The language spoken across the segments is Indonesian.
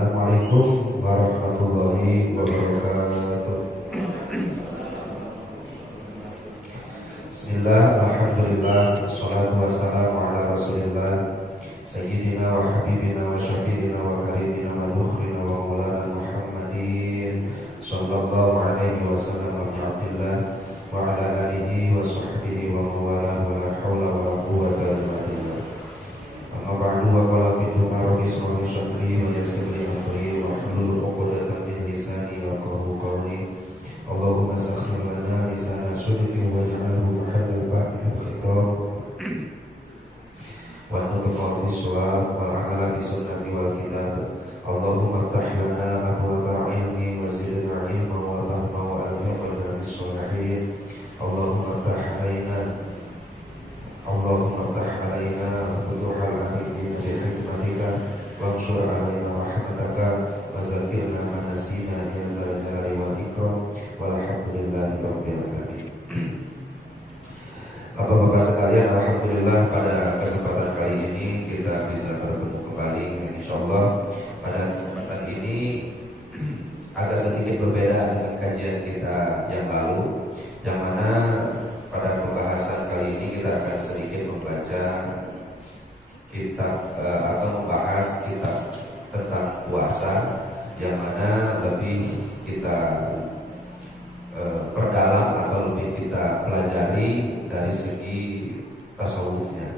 Assalamualaikum warahmatullahi wabarakatuh. Bismillah, alhamdulillah, wassalatu wassalamu ala rasulillah Sayyidina wa habibina wa syafi'ina wa karimina wa mukhrina wa maulana Muhammadin sallallahu alaihi wasallam wa abdillah wa ala alihi wa sahbihi wa mawala wa la hawla wa la quwwata illa billah. Amma ba'du, wa qala fitu marabi sallallahu alaihi wa yassirli amri wa hlul 'uqdatam min lisani yafqahu qawli. Allahumma sakhkhir lana lisana sidqin waj'alhu muhallal ba'dil khitab wa nutqa bis-shawab wal 'amala bis-sunnati wal kitab. Allahumma iftah lana abwaaba 'ilmi wa zidna 'ilman wa fahma wa alhiqna bis-shalihin. Allahumma iftah 'alaina futuhal 'arifin bi hikmatika wanshur 'alaina rahmataka wa zakkirna ma nasina ya dzal jalali wal ikram walhamdulillahi rabbil alamin. Bapak-bapak sekalian, alhamdulillah pada kesempatan kali ini kita bisa bertemu kembali. Insyaallah pada kesempatan ini agak sedikit berbeda dengan kajian kita yang lalu, yang mana pada pembahasan kali ini kita akan sedikit membaca kitab atau membahas kitab tentang puasa, yang mana lebih kita perdalam atau lebih kita pelajari dari segi tasawufnya.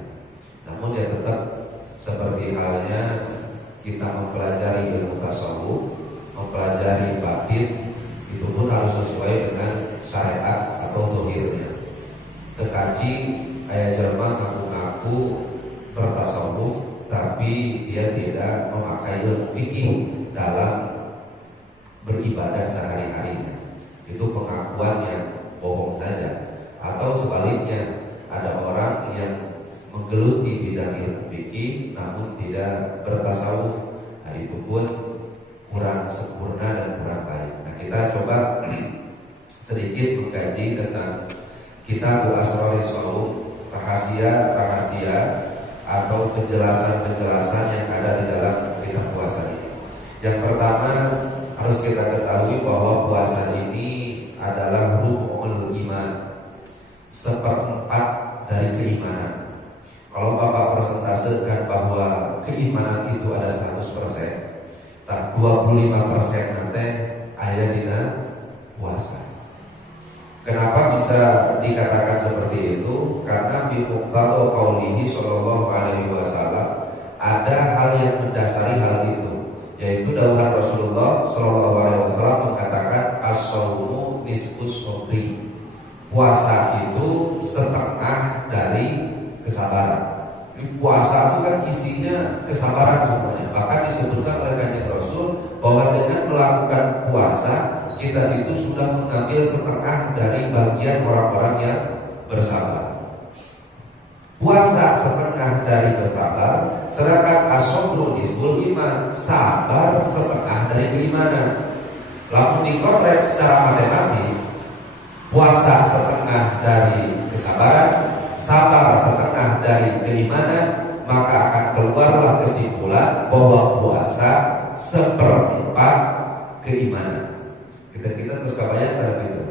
Namun ya tetap seperti halnya kita mempelajari ilmu tasawuf, mempelajari batin, itu pun harus sesuai dengan syariat atau zahirnya. Tekaji ayat jelma ngaku-ngaku bertasawuf tapi dia tidak memakai ilmu fikih dalam beribadah sehari-harinya. Itu pengakuan yang bohong saja. Atau sebaliknya, ada orang yang menggeluti bidang ilmu fikih namun tidak bertasawuf. Nah, itu pun kurang sempurna dan kurang baik. Nah, kita coba sedikit mengkaji tentang kitab Asraris Shaum, rahasia-rahasia atau penjelasan-penjelasan yang ada di dalam kitab puasa ini. Yang pertama harus kita ketahui bahwa puasa ini adalah ruhul iman, seperempat dari keimanan. Kalau Bapak persentasekan bahwa keimanan itu ada 100%, tak 25% nanti ada di puasa. Kenapa bisa dikatakan seperti itu? Karena bi muqtada qaulihi sallallahu alaihi wasallam ada hal yang mendasari hal itu, yaitu dawuh Rasulullah sallallahu alaihi wasallam mengatakan as-shaumu nisfus sabri. Puasa itu setengah dari kesabaran. Puasa itu kan isinya kesabaran semuanya. Bahkan disebutkan oleh Kanjeng Rasul bahwa dengan melakukan puasa kita itu sudah mengambil setengah dari bagian orang-orang yang bersabar. Puasa setengah dari bersabar, sedangkan as-sabru nisful iman, sabar setengah dari keimanan. Lalu dikorek secara matematis, puasa setengah dari kesabaran, sabar setengah dari keimanan, maka akan keluarlah kesimpulan bahwa puasa seperempat keimanan. Kita terus kabarnya pada itu.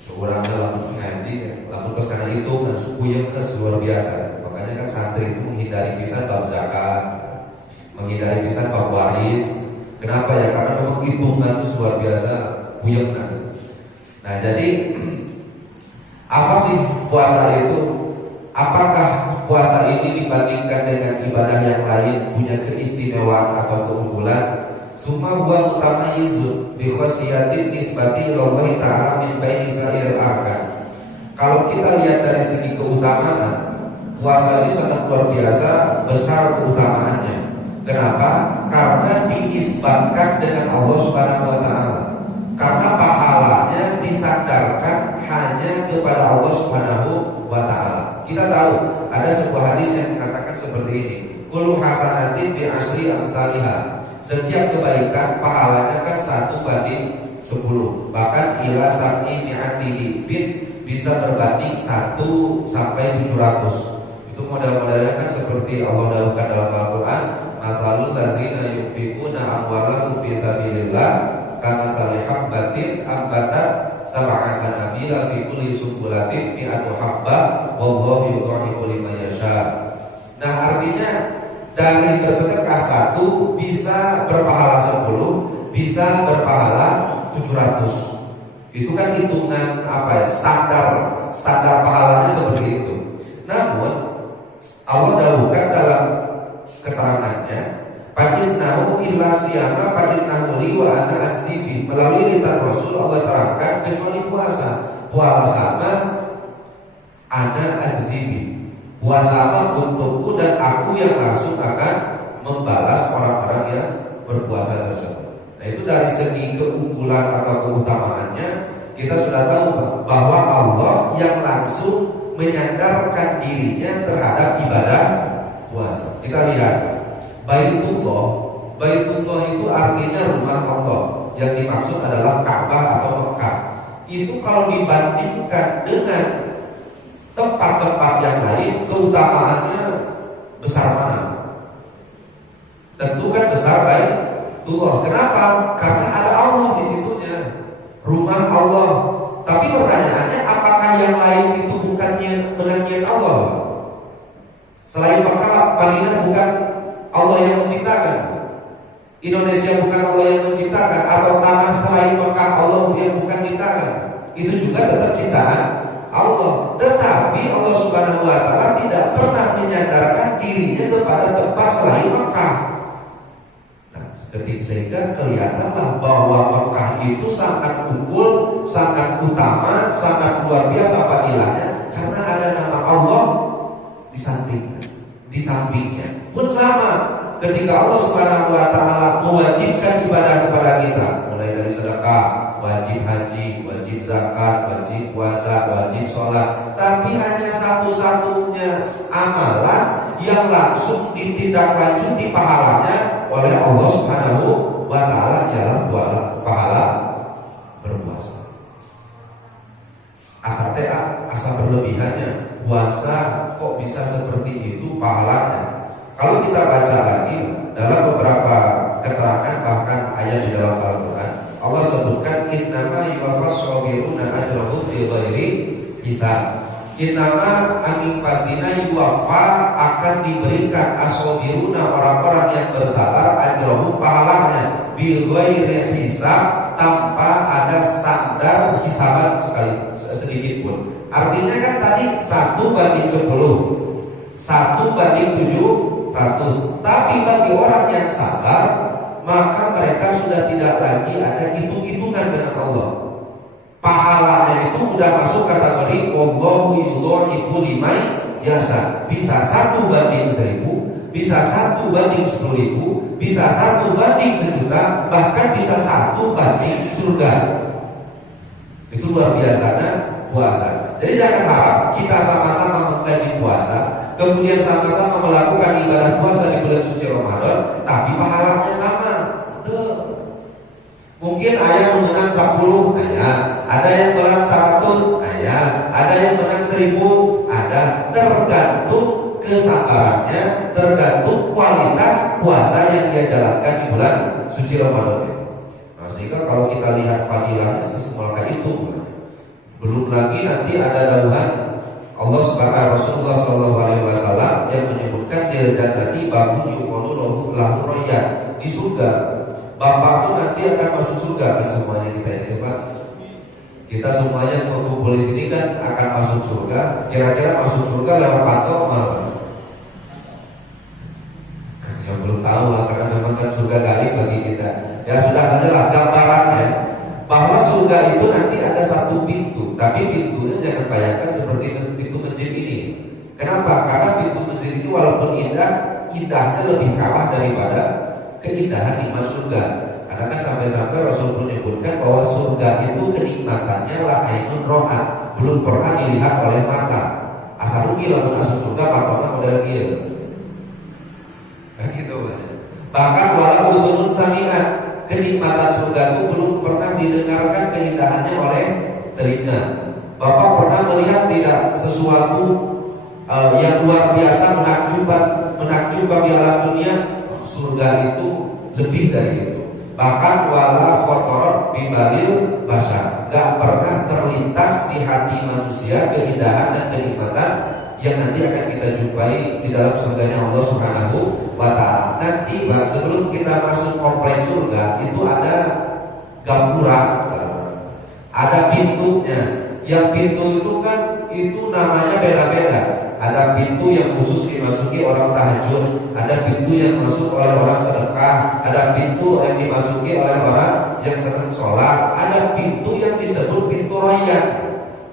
Seorang dalam ngaji, lalu terus karena itu dan suku yang luar biasa. Makanya kan santri itu menghindari pisan bab zakat, menghindari pisan bab waris. Kenapa ya? Karena memang hitungan itu luar biasa buyengna. Nah, jadi apa sih puasa itu? Apakah puasa ini dibandingkan dengan ibadah yang lain punya keistimewaan atau keunggulan? Summa huwa mutamayyizun bi khasiyatin nisbati lillahi ta'ala min baini sa'iril arkan. Kalau kita lihat dari segi keutamaan, puasa ini sangat luar biasa besar keutamaannya. Kenapa? Karena dinisbatkan dengan Allah Subhanahu wa taala. Karena pahalanya disandarkan hanya kepada Allah Subhanahu wa taala. Kita tahu ada sebuah hadis yang mengatakan seperti ini. Kullu hasanatin bi asyri amsalihha. Setiap kebaikan pahalanya kan 1/10. Bahkan ila sab'i mi'ati bin bisa berbanding 1 sampai 700. Itu model-modelnya kan seperti Allah dahulukan dalam Al-Quran, Masalul ladzina yunfiquna amwalahum fi sabilillah kamathali habbatin ambatat sab'a sanabila fi kulli sumbulatin mi'atu habbah wallahu yudhi'u liman yasha. Nah, artinya dari bersedekah satu bisa berpahala 10, bisa berpahala 700. Itu kan hitungan apa ya? Standar pahalanya seperti itu. Namun Allah dahulukan dalam keterangannya, "Fa'innahu illa siyama fa'innahu li wa ana azibi." Melalui lisan Rasul Allah terangkan kecuali puasa. Puasa mah ana azibi. Puasa mah untukku dan aku yang langsung akan membalas orang-orang yang berpuasa tersebut. Nah, itu dari segi keunggulan atau keutamaannya kita sudah tahu bahwa Allah yang langsung menyandarkan dirinya terhadap ibadah puasa. Kita lihat Baitullah. Baitullah itu artinya rumah Allah. Yang dimaksud adalah Ka'bah atau Mekah. Itu kalau dibandingkan dengan tempat-tempat yang lain, keutamaannya besar mana? Tentu kan besar Baitullah. Kenapa? Karena ada Allah di situnya, rumah Allah. Tapi pertanyaannya, apakah yang lain itu bukannya menanyain Allah? Selain Mekah, Madinah bukan Allah yang menciptakan, Indonesia bukan Allah yang menciptakan, atau tanah selain Mekah Allah yang bukan ciptakan. Itu juga tetap ciptaan Allah. Tetapi Allah Subhanahu wa Ta'ala tidak pernah menyandarkan dirinya kepada tempat selain Mekah. Nah, sehingga kelihatanlah bahwa Mekah itu sangat unggul, sangat utama, sangat luar biasa fadilahnya karena ada nama Allah di sampingnya. Pun sama ketika Allah Subhanahu wa Ta'ala mewajibkan ibadah kepada kita, mulai dari sedekah, wajib haji, wajib zakat, wajib puasa, wajib sholat. Tapi hanya satu-satunya amalan yang langsung ditindaklanjuti pahalanya oleh Allah Subhanahu wa Ta'ala dalam pahala berpuasa. Asa berlebihannya puasa kok bisa seperti itu pahalanya. Kalau kita baca lagi dalam beberapa keterangan bahkan ayat di dalam Al-Quran, Allah sebutkan innama yuwaffas shabiruna ajrahum bighairi hisab. Innama angin pastina yuwaffa akan diberikan ashabiruna orang-orang yang bersabar ajrahum pahalanya bighairi hisab tanpa ada standar hisaban sedikit pun. Artinya kan tadi 1/10, 1/700. Tapi bagi orang yang sabar, maka mereka sudah tidak lagi ada hitung-hitungan dengan Allah. Pahalanya itu sudah masuk kategori Allahu yudhi'u liman yasha. Bisa 1/1000, bisa 1/10.000, bisa 1/1.000.000, bahkan bisa 1 surga. Itu luar biasanya puasa. Jadi jangan harap kita sama-sama mengkaji puasa, kemudian sama-sama melakukan ibadah puasa di bulan suci Ramadan, tapi pahalanya sama. Mungkin ayah menang 10, ada yang menang 100, ada yang menang 1000, ada. Tergantung kesabarannya, tergantung kualitas puasa yang dia jalankan di bulan suci Ramadan. Nah, sehingga kalau kita lihat fadilahnya semua itu, belum lagi nanti ada dauhan Allah Subhanahu Rasulullah Sallallahu Alaihi Wasallam yang menyebutkan di jannati babu yuqalu lahu royan. Di surga Bapak itu nanti akan masuk surga. Kan semuanya kita ini Pak, kita semuanya berkumpul di sini kan akan masuk surga. Kira-kira masuk surga lewat atau apa? Yang belum tahu lah, karena memang kan surga kali bagi kita. Ya sudah sajalah gambarannya bahwa surga itu nanti ada satu pintu, tapi pintunya jangan bayangkan seperti pintu masjid ini. Kenapa? Karena pintu masjid itu walaupun indah, indahnya lebih kalah daripada keindahan nikmat surga. Karena kan sampai-sampai Rasul menyebutkan bahwa surga itu kenikmatannya la ainun ro'at, belum pernah dilihat oleh mata. Asal rugi lah masuk surga patoknya model gitu. Kan gitu kan. Bahkan walau udhunun sami'at, kenikmatan surga itu belum pernah didengarkan keindahannya oleh telinga. Bapak pernah melihat tidak sesuatu yang luar biasa menakjubkan di alam dunia? surga itu lebih dari itu. Bahkan wala khotorot bibalil basar, gak pernah terlintas di hati manusia keindahan dan kenikmatan yang nanti akan kita jumpai di dalam surganya Allah Subhanahu wa Ta'ala. Nanti sebelum kita masuk kompleks surga itu ada gapura, ada pintunya. Yang pintu itu kan itu namanya beda-beda. Ada pintu yang khusus dimasuki orang tahajud, ada pintu yang masuk oleh orang sedekah, ada pintu yang dimasuki oleh orang yang sedang sholat, ada pintu yang disebut pintu royan.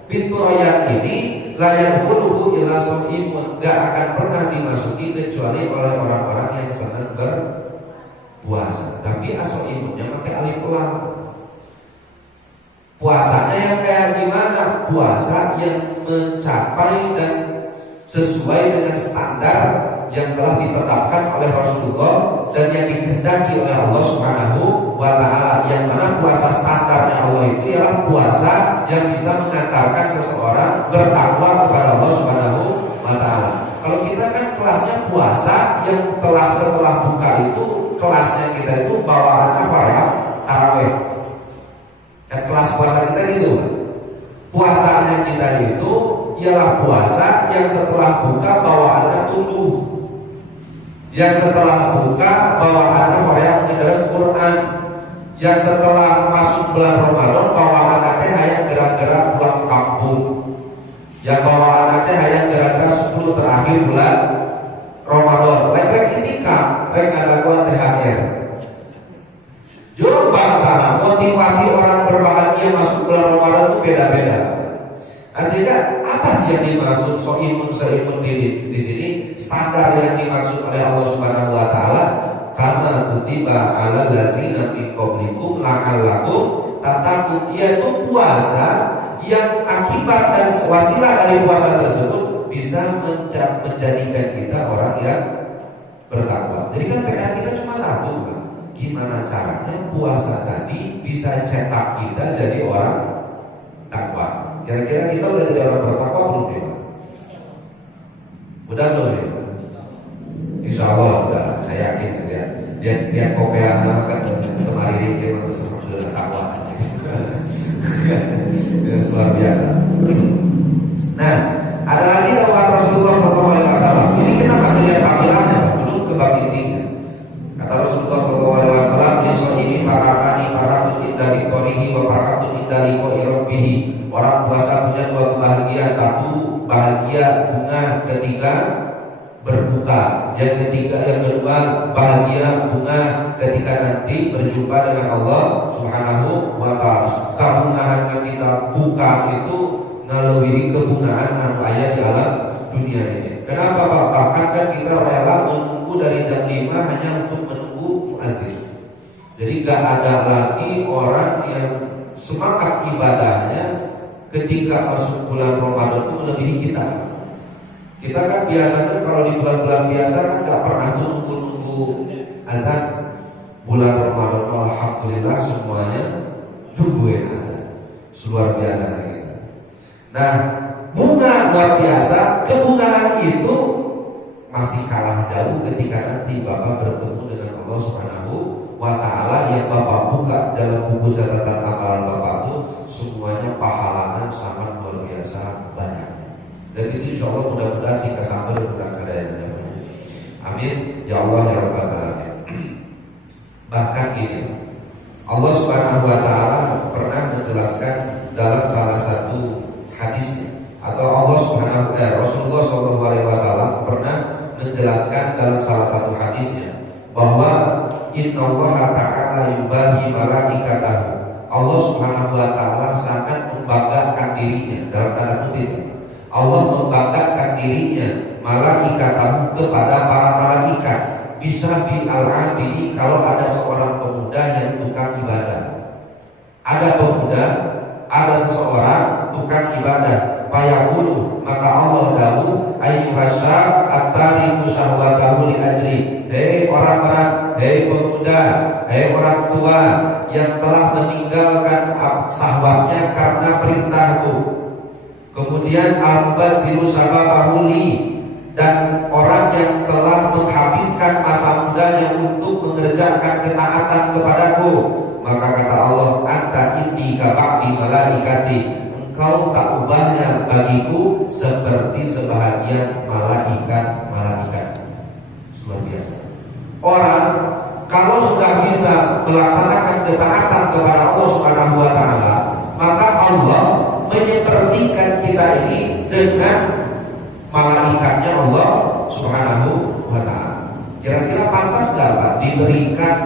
Pintu royan ini layak huluhu ila so'imun, gak akan pernah dimasuki kecuali oleh orang-orang yang sedang berpuasa. Tapi aso'imunnya pakai alif lam. Puasanya yang kayak gimana? Puasa yang mencapai dan sesuai dengan standar yang telah ditetapkan oleh Rasulullah dan yang dikehendaki oleh Allah Subhanahu wa Ta'ala. Yang mana puasa standarnya Allah itu ialah puasa yang bisa mengantarkan seseorang bertakwa kepada Allah Subhanahu wa Ta'ala. Kalau kita kan kelasnya puasa yang telah setelah buka itu, kelasnya kita itu bawaannya apa ya? Tarawih. Dan kelas puasa kita gitu. Puasanya kita itu ialah puasa yang setelah buka bawaannya tubuh, yang setelah buka bawaannya hoream ngederes Quran, yang setelah masuk bulan Ramadan bawaannya teh hayang gerak-gerak pulang kampung, yang bawaannya teh hayang gerak-gerak 10 terakhir bulan Ramadan. Lek itikaf, rek ada gua THR. Juru bangsa motivasi orang berbahagia masuk bulan Ramadan itu beda-beda. Sehingga apa sih yang dimaksud so'imun seimun di sini? Standar yang dimaksud oleh Allah Subhanahu wa Ta'ala, karena kutiba 'alal ladzina min qablikum la'allakum tattaqun, yaitu puasa yang akibat dan wasilah dari puasa tersebut bisa menjadikan kita orang yang bertakwa. Jadi kan PR kita cuma satu, kan? Gimana caranya puasa tadi bisa cetak kita jadi orang takwa. Kira-kira kita udah jadi orang bertakwa belum ya? Udah belum ya? Insya Allah udah, saya yakin ya. Dia kopiah kan kemarin dia sudah takwa. Itu luar biasa. Nah, ada lagi lewat Rasulullah SAW. Ini kita masih lihat tampilannya, belum ke bab intinya. Kata Rasulullah SAW, "Ini parakatun dari qorihi wa parakatun dari qorihi." Orang puasa punya dua kebahagiaan. Satu, bahagia bunga ketika berbuka. Yang kedua, bahagia bunga ketika nanti berjumpa dengan Allah Subhanahu wa Ta'ala. Kebungaan yang kita buka itu ngelebihi kebungaan yang ada di alam dunia ini. Kenapa Pak? Bahkan kan kita rela menunggu dari jam 5 hanya untuk menunggu muadzin. Jadi gak ada lagi orang yang semangat ibadahnya ketika masuk bulan Ramadan itu melebihi kita. Kita kan biasanya kalau di bulan-bulan biasa kan gak pernah nunggu azan. Bulan Ramadan alhamdulillah semuanya nungguin azan. Luar biasa kita. Nah, bunga luar biasa, kebungaan itu masih kalah jauh ketika nanti Bapak bertemu dengan Allah Subhanahu wa Ta'ala yang Bapak buka dalam buku catatan amalan Bapak itu semuanya pahalanya sangat luar biasa banyak. Dan itu insya Allah mudah-mudahan sih kesambar bukan sadaya. Amin ya Allah ya Rabbal Alamin. Bahkan ini Allah Subhanahu wa Ta'ala pernah menjelaskan dalam salah satu hadisnya, atau Allah Rasulullah SAW pernah menjelaskan dalam salah satu hadisnya bahwa innallaha ta'ala yubahi malaikatahu. Allah Subhanahu wa Ta'ala sangat membanggakan dirinya, dalam tanda kutip. Allah membanggakan dirinya malaikatahu kepada para malaikat. Bisa bi'al-abidi, kalau ada seorang pemuda yang tukang ibadah. Ada pemuda, ada seseorang tukang ibadah, fayaqulu, maka Allah dawu ayyuhasyab at-tariku syahwatahu li ajri. Hei orang-orang, hei pemuda, hei orang tua yang telah meninggalkan syahwatnya karena perintahku. Kemudian al-mubadziru sababahuli, dan orang yang telah menghabiskan masa mudanya untuk mengerjakan ketaatan kepadaku. Maka kata Allah, anta inni ka ba'di malaikati, engkau tak ubahnya bagiku seperti sebahagian malaikat-malaikat. Luar biasa. Orang kalau sudah bisa melaksanakan ketaatan kepada Allah Subhanahu wa taala, maka Allah menyepertikan kita ini dengan malaikatnya Allah Subhanahu wa taala. Kira-kira pantas enggak Pak diberikan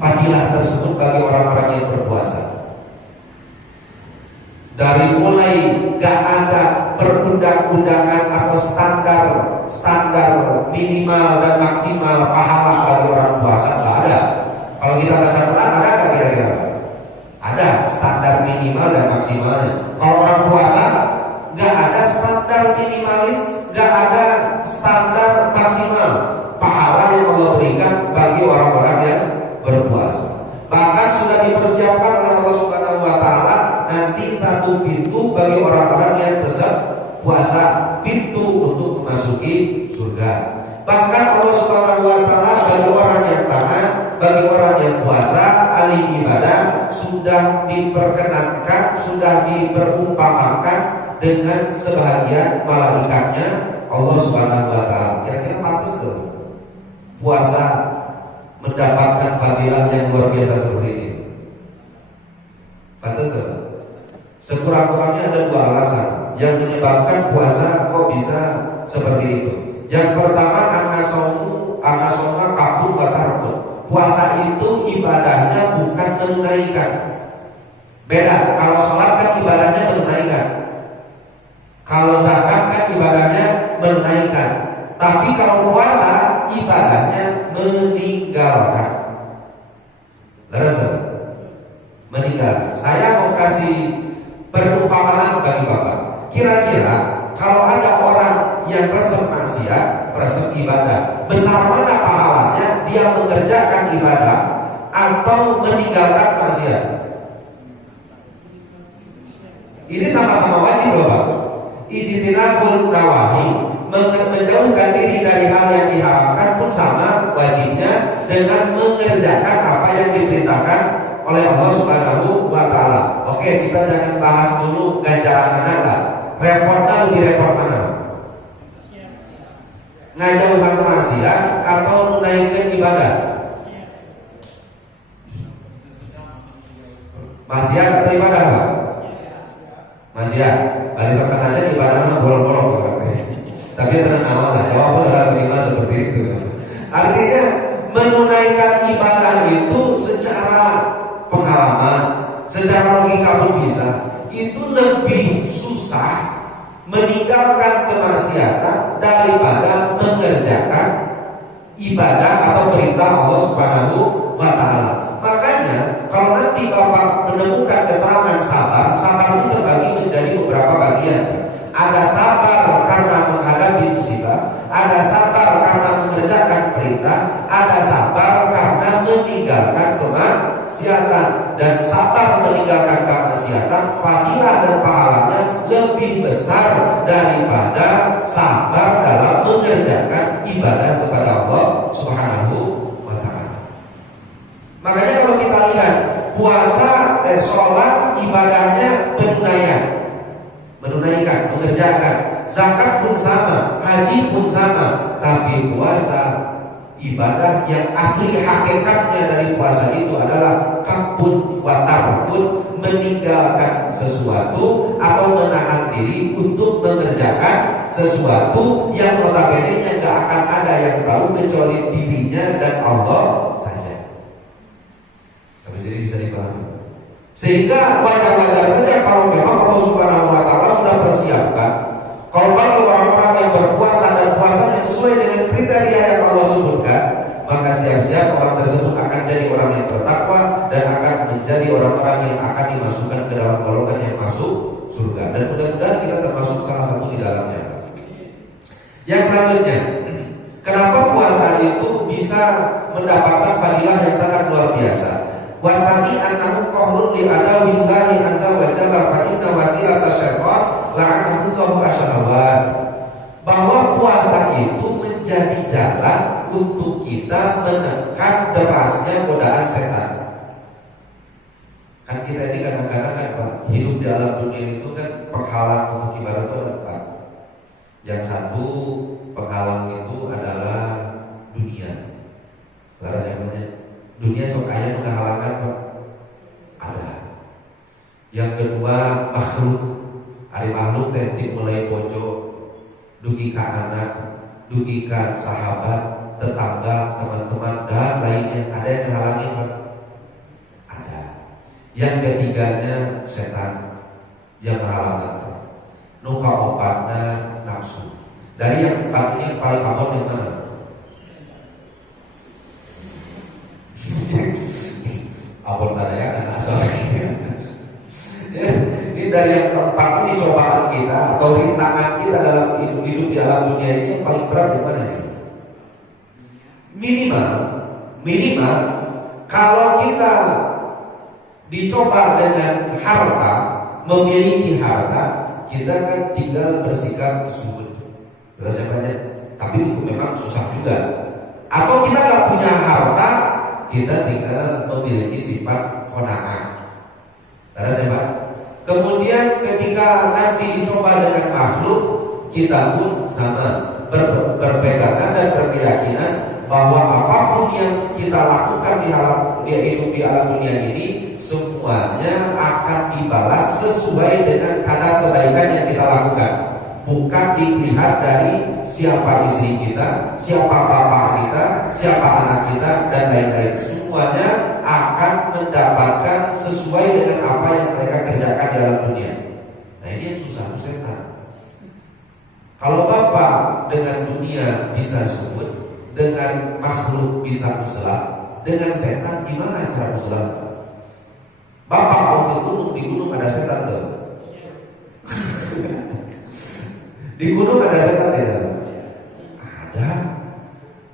fadilah tersebut bagi orang-orang yang berpuasa? Dari mulai gak ada perundang-undangan atau standar minimal dan maksimal pahala bagi orang puasa, gak ada. Kalau kita baca Quran ada gak kira-kira? Ada standar minimal dan maksimalnya. Kalau orang puasa gak ada standar minimalis, gak ada standar maksimal pahala yang Allah berikan bagi orang-orang yang berpuasa. Bahkan sudah dipersiapkan oleh Allah Subhanahu wa taala nanti satu pintu bagi orang-orang yang berpuasa, pintu untuk memasuki surga. Bahkan Allah Subhanahu wa taala bagi orang yang taat, bagi orang yang puasa, ahli ibadah sudah diperkenankan, sudah diperumpamakan dengan sebahagian malaikatnya Allah Subhanahu wa taala. Kira-kira pantas tuh puasa mendapatkan fadilah yang luar biasa seperti ini? Pantas tuh? Sekurang-kurangnya ada dua alasan yang menyebabkan puasa kok bisa seperti itu. Yang pertama, anasoma kabur batarun. Puasa itu ibadahnya bukan menunaikan. Beda, kalau sholat kan ibadahnya menunaikan, kalau zakat kan ibadahnya menunaikan. Tapi kalau puasa ibadahnya meninggalkan. Laras meninggal. Saya mau kasih perumpamaan bagi Bapak. Kira-kira kalau ada orang yang resep maksiat, resep ibadah, besar mana pahalanya dia mengerjakan ibadah atau meninggalkan maksiat? Ini sama-sama wajib Bapak. Ijtinabul nawahi, menjauhkan diri dari hal yang diharamkan pun sama wajibnya dengan mengerjakan apa yang diperintahkan oleh Allah Subhanahu wa taala. Oke, kita jangan bahas dulu ganjaran mana lah. Repotnya lebih repot mana? Ngajauhkan maksiat atau menaikkan ibadah? Maksiat atau ibadah Pak? Maksiat. Balik aja ibadah mah bolong-bolong. Tapi tenang awal lah. Jawabnya adalah minimal seperti itu. Artinya menunaikan ibadah itu secara pengalaman, secara logika pun bisa. Itu lebih susah meninggalkan kemaksiatan daripada mengerjakan ibadah atau perintah Allah Subhanahu wa taala. Makanya kalau nanti Bapak menemukan keterangan sabar, sabar itu terbagi menjadi beberapa bagian. Ada sabar karena menghadapi musibah, ada sabar karena mengerjakan perintah, ada sabar karena meninggalkan kemaksiatan. Dan sabar meninggalkan kemaksiatan, fadilah dan pahalanya lebih besar daripada sabar dalam mengerjakan ibadah kepada Allah Subhanahu wa taala. Makanya kalau kita lihat puasa, sholat ibadahnya menunaikan, mengerjakan. Zakat pun sama, haji pun sama. Tapi puasa, ibadah yang asli hakikatnya dari puasa itu adalah kabun wa tarkun, meninggalkan sesuatu atau menahan diri untuk mengerjakan sesuatu yang notabene-nya gak akan ada yang tahu kecuali dirinya dan Allah saja. Sampai sini bisa dipahami. Sehingga wajar-wajar saja kalau memang Allah Subhanahu wa taala sudah persiapkan. Kalau bagi orang-orang yang berpuasa dan puasanya sesuai dengan kriteria yang Allah sebutkan, maka siap-siap orang tersebut akan jadi orang yang bertakwa dan akan menjadi orang-orang yang akan dimasukkan ke dalam golongan yang masuk surga. Dan mudah-mudahan kita termasuk salah satu di dalamnya. Yang selanjutnya, kenapa puasa itu bisa mendapatkan fadilah yang sangat luar biasa? Wasani annahu qahrun li adawillahi azza wa jalla fa inna wasilata syaitan la'anatuhu asyahawat. Bahwa puasa itu menjadi jalan untuk kita menekan derasnya saudara itu ada empat. Yang satu penghalang itu adalah dunia. Saudara saya tanya, dunia sok kaya menghalangan Pak? Ada. Yang kedua makhluk. Ari makhluk teh mulai bojo, dugi ka anak, dugi ka sahabat, tetangga, teman-teman dan lainnya. Ada yang menghalangi Pak? Ada. Yang ketiganya setan yang menghalangi. Nuka obatnya nafsu. Dari yang empat ini yang paling pamor yang mana? Apel saya anak asal. Ini dari yang keempat ini cobaan kita atau rintangan kita dalam hidup di alam dunia ini yang paling berat di mana ini? Minimal kalau kita dicoba dengan harta, memiliki harta, kita kan tinggal bersikap zuhud. Terus saya tanya, tapi itu memang susah juga. Atau kita nggak punya harta, kita tinggal memiliki sifat qanaah. Terus saya Pak. Kemudian ketika nanti dicoba dengan makhluk, kita pun sama berpegangan dan berkeyakinan bahwa apapun yang kita lakukan di alam dunia ini semuanya akan dibalas sesuai dengan kadar kebaikan yang kita lakukan. Bukan dilihat dari siapa istri kita, siapa bapak kita, siapa anak kita dan lain-lain. Semuanya akan mendapatkan sesuai dengan apa yang mereka kerjakan dalam dunia. Nah ini yang susah setan. Kalau bapak dengan dunia bisa zuhud, dengan makhluk bisa muslah, dengan setan gimana cara muslah? Bapak mau ke gunung, di gunung ada setan tuh. Di gunung ada setan tidak? Ada.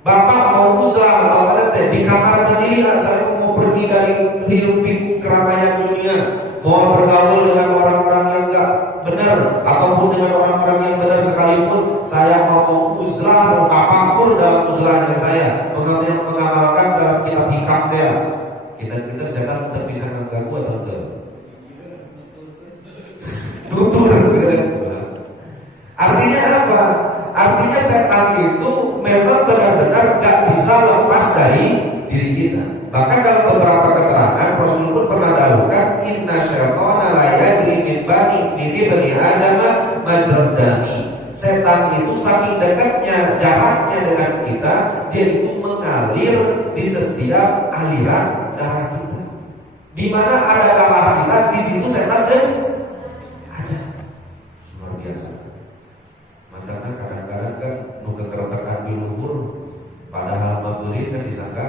Bapak mau muslah, bapak teh di kamar sendiri, saya mau pergi dari hidup pikuk keramaian dunia, mau bergaul dengan orang-orang yang enggak benar ataupun dengan orang-orang yang benar sekalipun, saya mau muslah, mau kapapur dalam muslahnya saya, mengamalkan dalam kitab hikam dia. Kita setan tetap bisa mengganggu atau enggak? Nutur. Artinya apa? Artinya setan itu memang benar-benar gak bisa lepas dari diri kita. Bahkan dalam beberapa keterangan Rasul pun pernah dahulukan, inna syaitana la yajri min bani Adam majrad dami. Setan itu saking dekatnya jaraknya dengan kita, dia itu mengalir di setiap aliran darah kita. Di mana ada darah kita, di situ setan guys ada. Luar biasa. Makanya kadang-kadang kan nuke keretakan di luhur, padahal maghrib kan disangka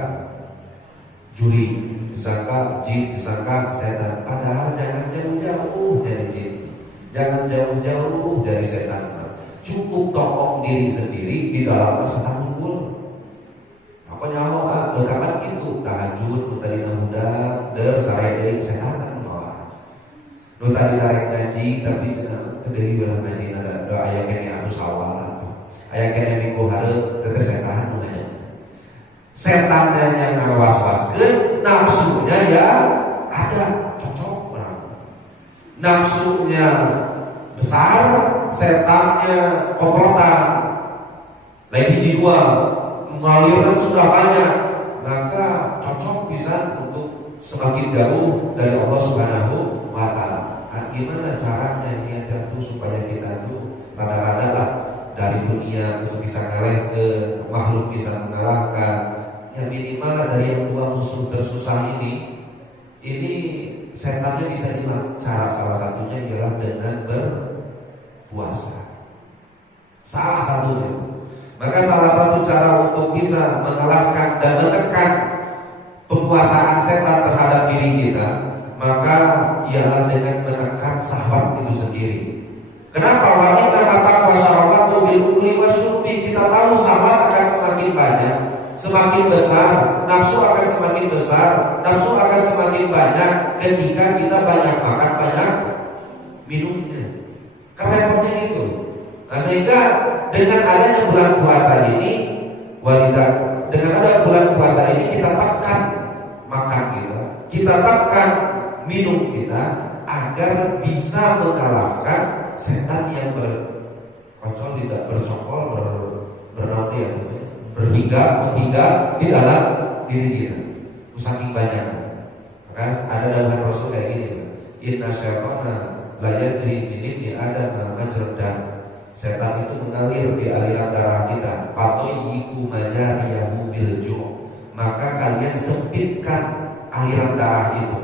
juri, disangka jin, disangka setan. Padahal jangan jauh-jauh dari jin, jangan jauh-jauh dari setan. Cukup tokong diri sendiri di dalam masa tanggul. Apa nyawa kapan gitu tahajud tadi muda der saraya setan mah. Nu tadi tarik ngaji tapi deui ulah ngaji ada aya kene anu sawal atuh. Aya kene minggu hareup teh setan nu nya. Setannya yang ngawas-waskeun, nafsunya ya ada cocok orang. Nafsunya besar, setannya komplotan. Lain dijual, mengalirkan sudah banyak, maka cocok bisa untuk semakin jauh dari Allah Subhanahu wa Ta'ala. Gimana caranya niatnya tuh supaya kita tuh rada-rada lah dari dunia bisa ngeleh ke makhluk bisa mengalahkan. Ya minimal dari yang dua musuh tersusah ini setannya bisa hilang. Cara salah satunya ialah dengan berpuasa. Salah satunya. Maka salah satu cara untuk bisa mengalahkan dan menekan penguasaan setan terhadap diri kita, maka ialah dengan menekan syahwat itu sendiri. Kenapa? Wa inna taqwa syahwatu bil ukli wasyurbi. Kita tahu syahwat akan semakin banyak, semakin besar, nafsu akan semakin besar, nafsu akan semakin banyak ketika kita banyak makan, banyak minumnya. Karena repotnya itu. Nah sehingga dengan adanya bulan puasa ini, dengan ada bulan puasa ini kita tekan makan kita tekan minum kita agar bisa mengalahkan setan yang menghingga di dalam diri kita. Saking banyak. Maka ada dalam Rasul kayak gini, inna syaitana la yajri min ibni adam majrad dam. Setan itu mengalir di aliran darah kita. Fatoyiku majariyahu bil ju'. Maka kalian sempitkan aliran darah itu.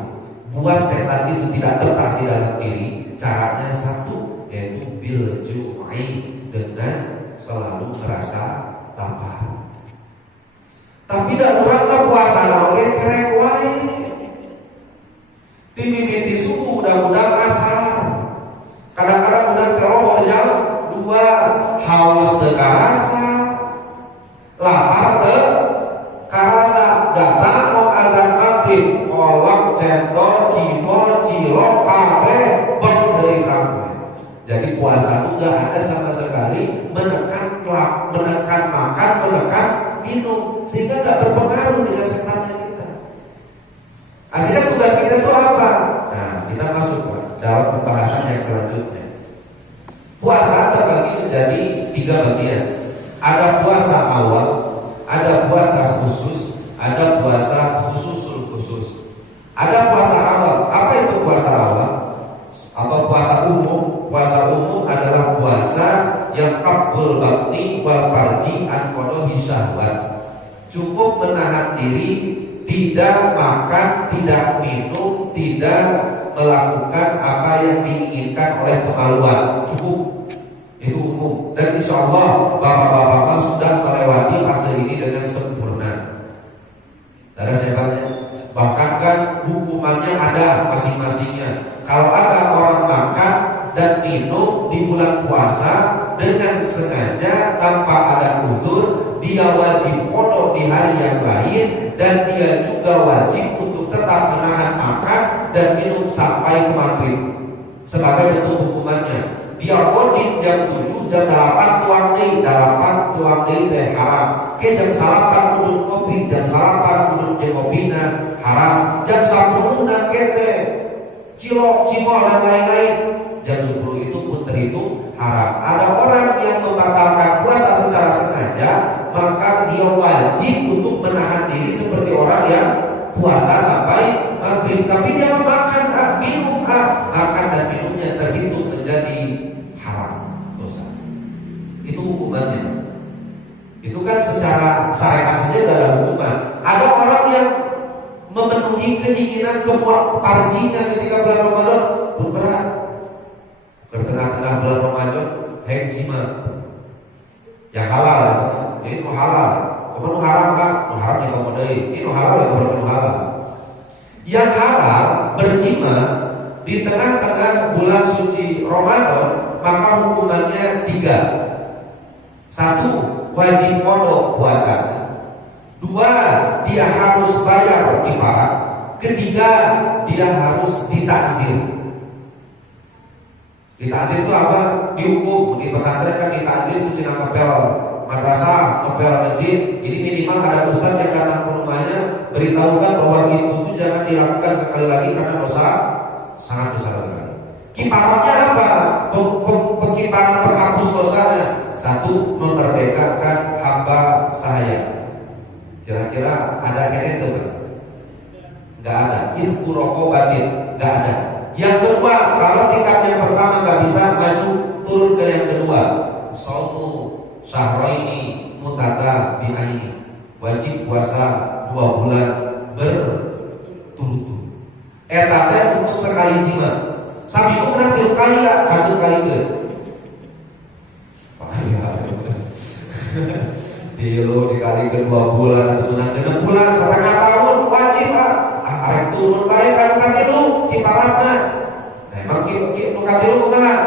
Buat setan itu tidak betah di dalam diri. Caranya satu, yaitu bil ju'i, dengan selalu merasa lapar. Tapi dak urang ka puasa oge kerek wae. Ti mimiti subuh udah asar. Kadang-kadang udah teroh jam 2, haus teu karasa. Lapar teu karasa, datang mau azan maghrib, kolak cendol cimol cilok kabeh bek deui kabeh. Jadi puasa itu enggak ada sama sekali menekan makan, menekan minum, sehingga nggak berpengaruh dengan setannya kita. Akhirnya tugas kita itu apa? Nah, kita masuk ke dalam pembahasan yang selanjutnya. Puasa terbagi menjadi 3 bagian. Ada puasa awal, ada puasa khusus, ada puasa khususul khusus. Ada puasa awal. Apa itu puasa awal? Atau puasa umum? Puasa umum adalah puasa yang qabul batni wal farji an qadahi syahwat. Cukup menahan diri, tidak makan, tidak minum, tidak melakukan apa yang diinginkan oleh kemaluan. Cukup. Itu umum. Dan insya Allah bapak-bapak sudah melewati fase ini dengan sempurna. Ada siapanya? Bahkan kan hukumannya ada masing-masingnya. Kalau ada orang makan dan minum di bulan puasa dengan sengaja tanpa ada uzur, dia wajib qada di hari yang lain, dan dia juga wajib untuk tetap menahan makan dan minum sampai ke maghrib sebagai bentuk hukumannya. Dia qadin jam 7, jam 8 tuang deui teh haram. Ke jam 8 kudu kopi, jam 8 kudu ngopina haram. Jam 10 na kete cilok, cimol dan lain-lain. Jam 10 itu pun terhitung haram. Ada orang yang membatalkan puasa secara sengaja, maka dia wajib untuk menahan diri seperti orang yang puasa sampai maghrib. Tapi dia makan, minum, makan dan minumnya terhitung menjadi haram, dosa. Itu hukumannya. Itu kan secara syariat saja sudah ada hukuman. Ada orang yang memenuhi keinginan parjinya ketika bulan Ramadan berat. Tengah-tengah bulan Ramadan hekjima yang halal, itu halal. Kamu haram kan? Haram yang kamu dai. Itu halal yang kamu halal. Yang halal berjima di tengah-tengah bulan suci Ramadan, maka hukumannya 3. 1, wajib qada puasa. 2, dia harus bayar kifarat. 3, dia harus ditakzir. Ditakzir itu apa? Dihukum. Di pesantren kan ditakzir itu cina ngepel madrasah, ngepel masjid. Ini minimal ada ustaz yang datang ke rumahnya beritahukan bahwa itu jangan dilakukan sekali lagi karena dosa sangat besar sekali. Kifaratnya apa? Kifarat penghapus dosanya. 1, memerdekakan hamba saya. Kira-kira ada kayaknya itu kan? Gak ada. Itu rokobatin, gak ada. Yang kedua, kalau tingkat yang pertama gak bisa maju, turun ke yang kedua. Saumu syahraini mutatabi'aini. Wajib puasa 2 bulan berturut-turut. Etatnya untuk sekali jima. Sabi umrah 3 kali ya, 1 kali ke. Dilo dikali ke 2 bulan atau 6 bulan, setengah tahun wajib arek turun bae kan katilu kifaratna. Nah, emang katilu kan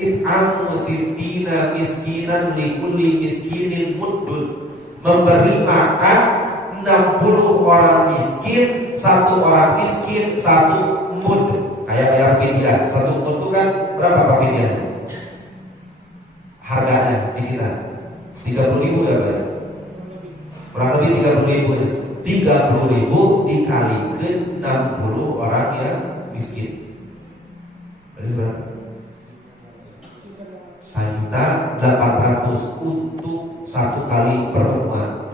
it'am sittina miskinan likulli miskinin muddun. Memberi makan 60 orang miskin, 1 orang miskin 1 mud. Kayak fidyah. 1 mud itu kan berapa Pak fidyahnya? Harganya di kita 30.000 ya Pak? Kurang lebih 30.000 ya. 30.000 dikalikan 60 orang yang miskin. Berarti berapa? 4.800.000 untuk satu kali pertemuan.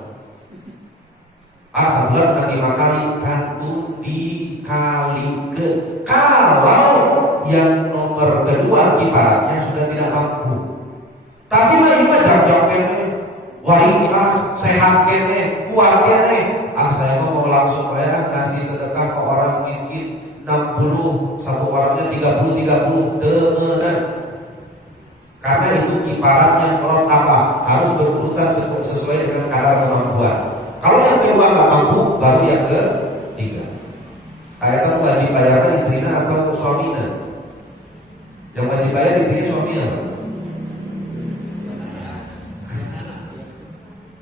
Sebulan udah 5 kali, kantung dikali ke. Kalau yang nomor kedua kiparannya sudah tidak mampu, tapi mah jam-jam kene, waringkas, sehat kene, kuat kene. Saya mau langsung ngasih sedekah ke orang miskin 60, satu orangnya 30 temenan. Karena itu kiparan yang apa harus berurutan sesuai dengan kadar kemampuan. Kalau yang kedua nggak mampu, baru yang ketiga. Ayat wajib bayarnya istrinya atau suaminya? Yang wajib bayar istrinya suaminya.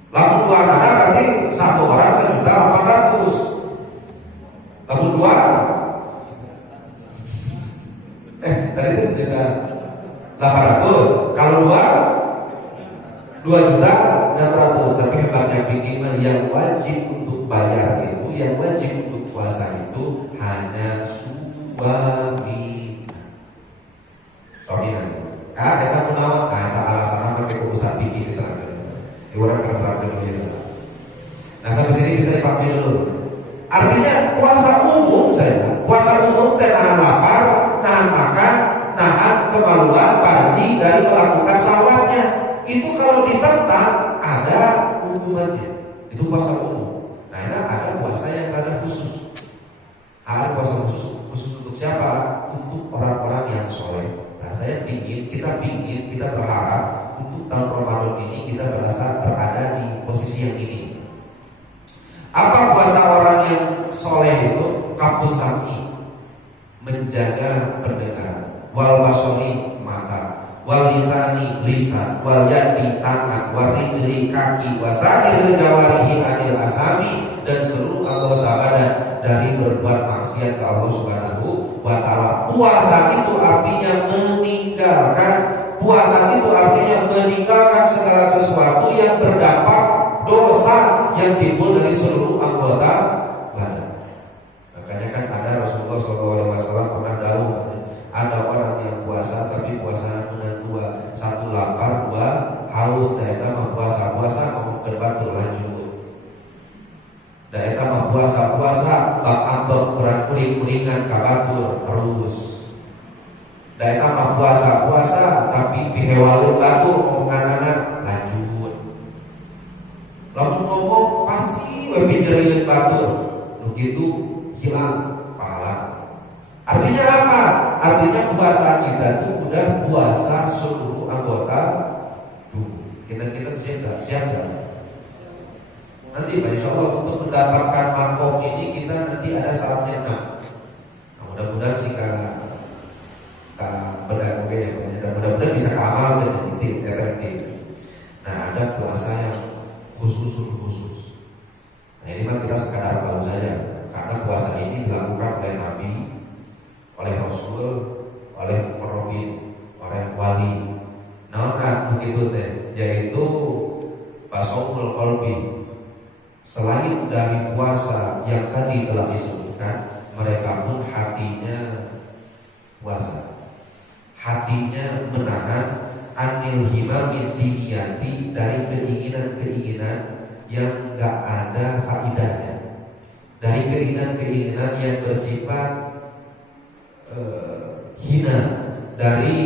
Lalu dua anak berarti satu orang 1.800.000. Lalu dua, tadi itu 1.800.000. Kalau dua 2.600.000. Tapi hebatnya bikin yang wajib untuk bayar itu, yang wajib untuk puasa itu hanya suami. Kita menawan, ada alasan apa kita usah bikin kita. Orang kerja dulu. Nah sampai sini bisa dipahami dulu. Artinya puasa umum nahan lapar, nahan makan, nahan kemaluan, parji dari melakukan syahwatnya. Itu kalau ditentang ada hukumannya. Itu puasa umum. Nah ini ada puasa yang ada khusus. Ada puasa khusus untuk siapa? Untuk orang-orang yang soleh. Nah kita berharap untuk tahun Ramadan ini kita berada di posisi yang ini. Apa puasa orang yang soleh itu? Kapus sami, menjaga pendengaran, wal basori mata, wal lisani lisan, wal yadi tangan, wal rijli kaki, wasair jawarihi anil asami, dan seluruh anggota badan dari berbuat maksiat ke Allah Subhanahu wa Ta'ala. Puasa itu artinya meninggalkan segala sesuatu yang berdampak dosa yang timbul dari seluruh anggota badan. Makanya kan ada Rasulullah SAW pernah dahulu, ada orang yang puasa tapi puasa dengan dua, satu lapar, dua haus. Daerah mah puasa ngomong berbatur lanjut. Daerah mah puasa bak ambek kurang kuring-kuringan kabatur terus. Daerah mah puasa tapi bihewalun batur omongan anak lanjut. Lalu ngomong pasti lebih nyeriin batur, begitu hilang pahala. Artinya apa? Artinya puasa kita itu udah puasa seluruh anggota tubuh. Kita siap gak? Nanti insya Allah untuk mendapatkan makom ini kita nanti ada syaratnya. Nah mudah-mudahan sih benar mungkin ya, mudah-mudahan bisa keamal dan efektif. Nah ada puasa yang khusus. Nah ini mah kita sekadar tahu saja, karena puasa ini dilakukan oleh Nabi, oleh Rasul, oleh Korobin, oleh Wali. Nah begitu deh, yaitu basomul kolbi. Selain dari puasa yang tadi telah disebutkan, mereka pun hatinya puasa. Hatinya menahan anil himamin diniyati, dari keinginan-keinginan yang gak ada faidahnya, dari keinginan-keinginan yang bersifat hina, dari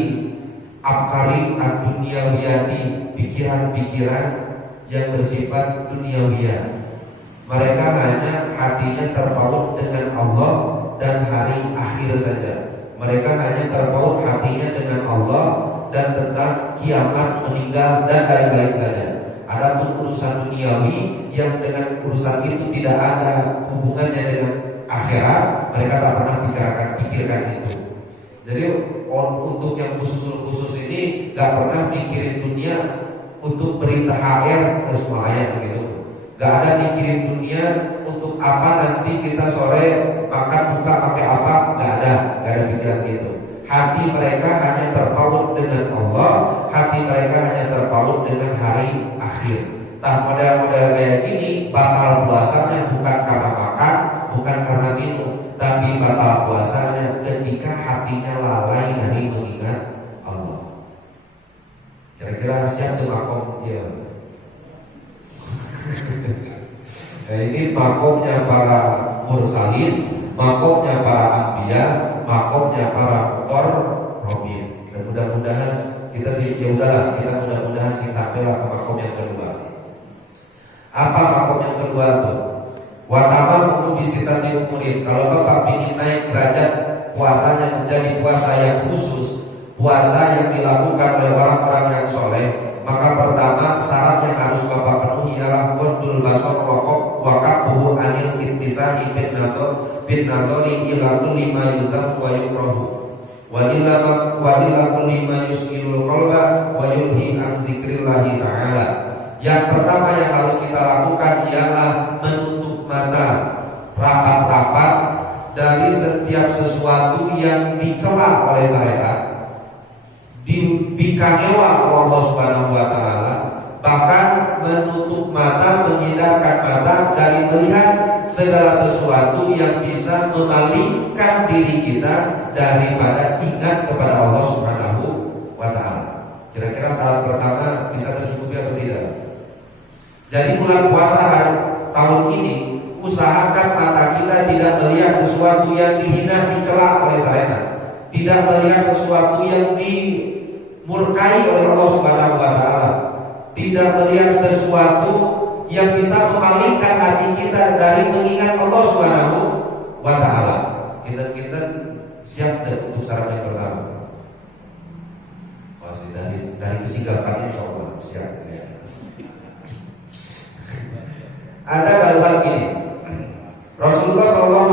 afkari ad-dunyawiyati, pikiran-pikiran yang bersifat duniawiyah. Mereka hanya hatinya terpaut dengan Allah dan hari akhir saja. Mereka hanya terpaut hatinya dengan Allah dan tentang kiamat, meninggal, dan lain-lain saja. Adapun urusan duniawi yang dengan urusan itu tidak ada hubungannya dengan akhirat, mereka tak pernah pikirkan itu. Jadi untuk yang khusus ini gak pernah mikirin dunia untuk berita HR semuanya begitu. Gak ada mikirin dunia untuk apa nanti kita sore makan buka pakai apa, gak ada pikiran gitu. Hati mereka hanya terpaut dengan Allah, hati mereka hanya terpaut dengan hari akhir. Nah model-model kayak gini batal puasanya bukan karena makan, bukan karena minum, tapi batal puasanya ketika hatinya lalai dari mengingat Allah. Kira-kira siap tuh makom? Iya. Nah, ini makomnya para mursalin, makomnya para anbiya, makomnya para robin. Dan mudah-mudahan kita sih, ya udahlah, kita mudah-mudahan sih sampailah ke makom yang kedua. Apa makom yang kedua tuh? Watama bisita diumurin. Kalau Bapak ingin naik derajat puasanya menjadi puasa yang khusus, puasa yang dilakukan oleh orang-orang yang soleh, maka pertama syarat yang harus Bapak penuhi ialah qadul basar waqabuhu anil ittisahi bin nadori ila kulli ma yuzam wa yukrahu wa ila kulli ma yusmilul qalba wa yulhi an dzikrillahi ta'ala. Yang pertama yang harus kita lakukan ialah menutup mata rapat-rapat dari setiap sesuatu yang dicela oleh syariat, dipikanewa Allah Subhanahu wa taala, bahkan menutup mata, menghindarkan mata dari melihat segala sesuatu yang bisa memalingkan diri kita daripada ingat kepada Allah Subhanahu wa taala. Kira-kira syarat pertama bisa tercukupi atau tidak? Jadi bulan puasa tahun ini usahakan mata kita tidak melihat sesuatu yang dihina, dicela oleh syariat, tidak melihat sesuatu yang dimurkai oleh Allah Subhanahu wa taala, tidak melihat sesuatu yang bisa memalingkan hati kita dari mengingat Allah Subhanahu wa taala. Kita siap untuk syarat yang pertama. Masih dari kesigapan insyaallah siap ya. Ada dalam ini Rasulullah SAW,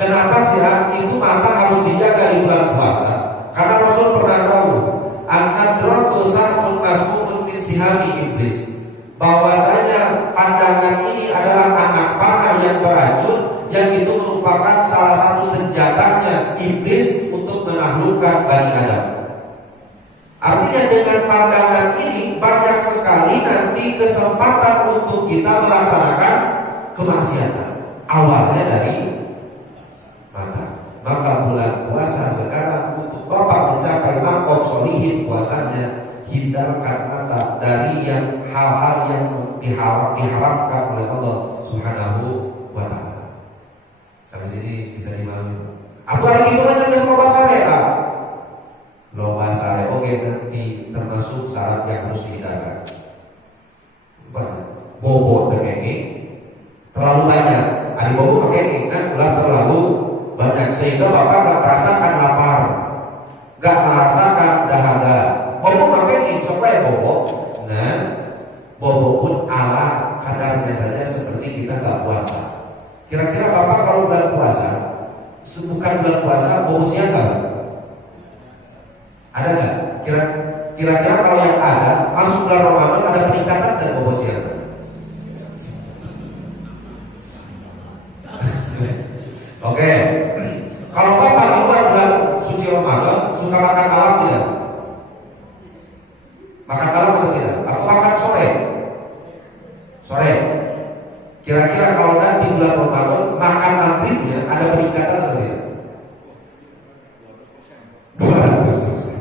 kenapa sih itu mata harus dijaga di bulan puasa? Karena Rasul pernah tahu an-nadratu sarmun masmumun min sihami iblis, bahwasanya pandangan ini adalah anak panah yang beracun, yang itu merupakan salah satu senjatanya iblis untuk menaklukkan Bani Adam. Artinya dengan pandangan ini banyak sekali nanti kesempatan untuk kita melaksanakan kemaksiatan. Awalnya dari mata. Maka bulan puasa sekarang untuk Bapak mencapai makom solihin puasanya, hindarkan mata dari yang hal-hal yang diharamkan oleh Allah Subhanahu wa taala. Sampai sini bisa dimahami. Atau hari itu aja nggak semua sare loba sare oke nanti termasuk syarat yang harus dihindarkan. Bobo teknik terlalu banyak. Ada bobo pakai kan ulah terlalu banyak sehingga Bapak gak merasakan lapar, gak merasakan dahaga. Bobo pakai supaya bobo. Nah, bobo pun ala kadarnya saja seperti kita gak puasa. Kira-kira Bapak kalau bulan puasa, bukan bulan puasa, bobo siapa? Ada nggak? Kira-kira kalau yang ada masuk bulan Ramadan ada peningkatan dan bobo siapa? Oke. Kalau Bapak di luar bulan suci Ramadan suka makan malam tidak? Makan malam atau tidak? Atau makan sore? Sore. Kira-kira kalau nanti bulan Ramadan makan maghribnya ada peningkatan atau tidak? 200%.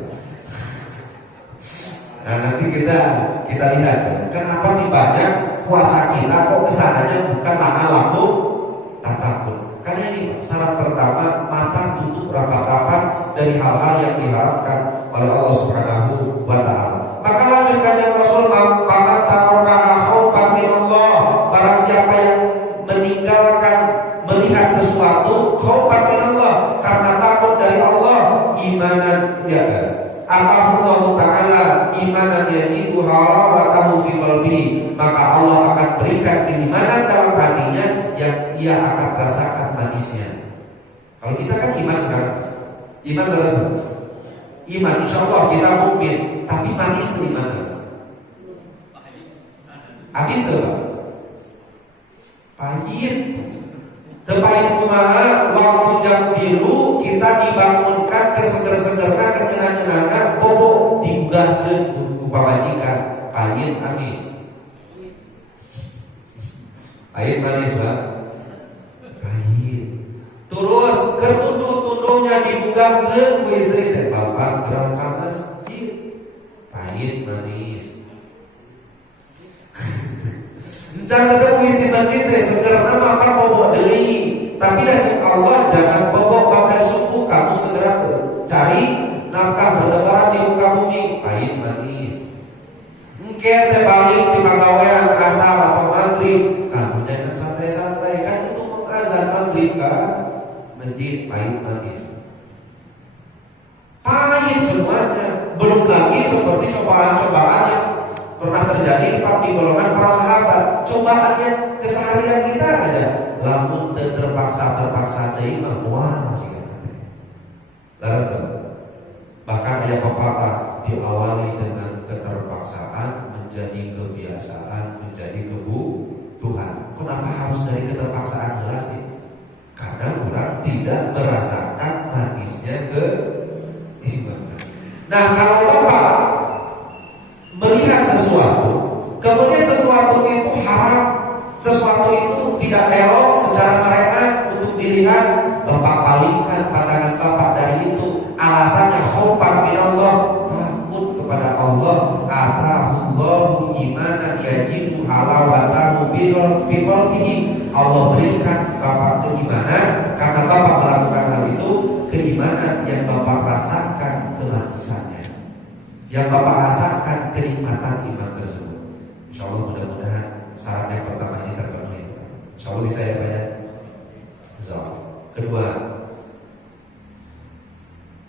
Nah nanti kita lihat kenapa sih banyak puasa kita kok kesananya bukan makan laku takut. Karena ini syarat pertama, mata tutup rapat-rapat dari hal-hal yang diharapkan oleh Allah Subhanahu wa taala. Maka lanjutkannya Rasul, maka tarokaha khaufan min Allah, barang siapa yang meninggalkan melihat sesuatu khaufan min Allah, karena takut dari Allah, imanan ya Allah taala imanan yajidu halawatahu fi qalbihi, maka Allah akan berikan keimanan dalam hatinya yang ia akan rasakan manisnya. Kalau kita kan iman sekarang, iman terasa, iman insya Allah kita mukmin, tapi manis iman. Habis tuh, pahit. Tepahit kumaha waktu jam tilu kita dibangunkan keseger-segerna kenyenang-kenyangan bobo digugahkeun ku pamajikan, pahit habis. Pahit manis Pak. Pahit. Terus kertunduh-tunduhnya digugahkeun ku istri teh, Bapak berangkat masjid. Pahit. pahit manis. Jangan ketemu di masjid teh segera makan bobok deui. Tapi dari Allah jangan bobok pada suku, kamu segera cari nafkah bertebaran di muka bumi. Pahit manis. Engke teh balik di pagawean asar atau maghrib, kamu jangan santai-santai, kan itu mengazan maghrib kan masjid. Pahit manis. Pahit semuanya. Belum lagi seperti cobaan-cobaan yang pernah terjadi di golongan para sahabat. Cobaannya keseharian kita aja. Lamun terpaksa teh mah moal sih. Laras bahkan ada pepatah, diawali dengan keterpaksaan menjadi kebiasaan, menjadi kebutuhan. Kenapa harus dari keterpaksaan jelas sih? Karena orang tidak merasakan manisnya keimanan. Nah, kalau Bapak melihat sesuatu, kemudian sesuatu itu haram, sesuatu itu tidak elok secara syariat untuk dilihat, Bapak palingkan pandangan Bapak dari itu. Alasannya khaufan minallah, takut kepada Allah. Atahullahu imanan yajibu halawatahu biqalbihi. Allah berikan Bapak keimanan karena Bapak melakukan hal itu, keimanan yang Bapak rasakan kemanisannya, yang Bapak rasakan kenikmatan iman tersebut. Insya Allah mudah-mudahan syarat yang pertama ini terpenuhi. Insya Allah bisa ya Pak ya. Insya Allah. Kedua,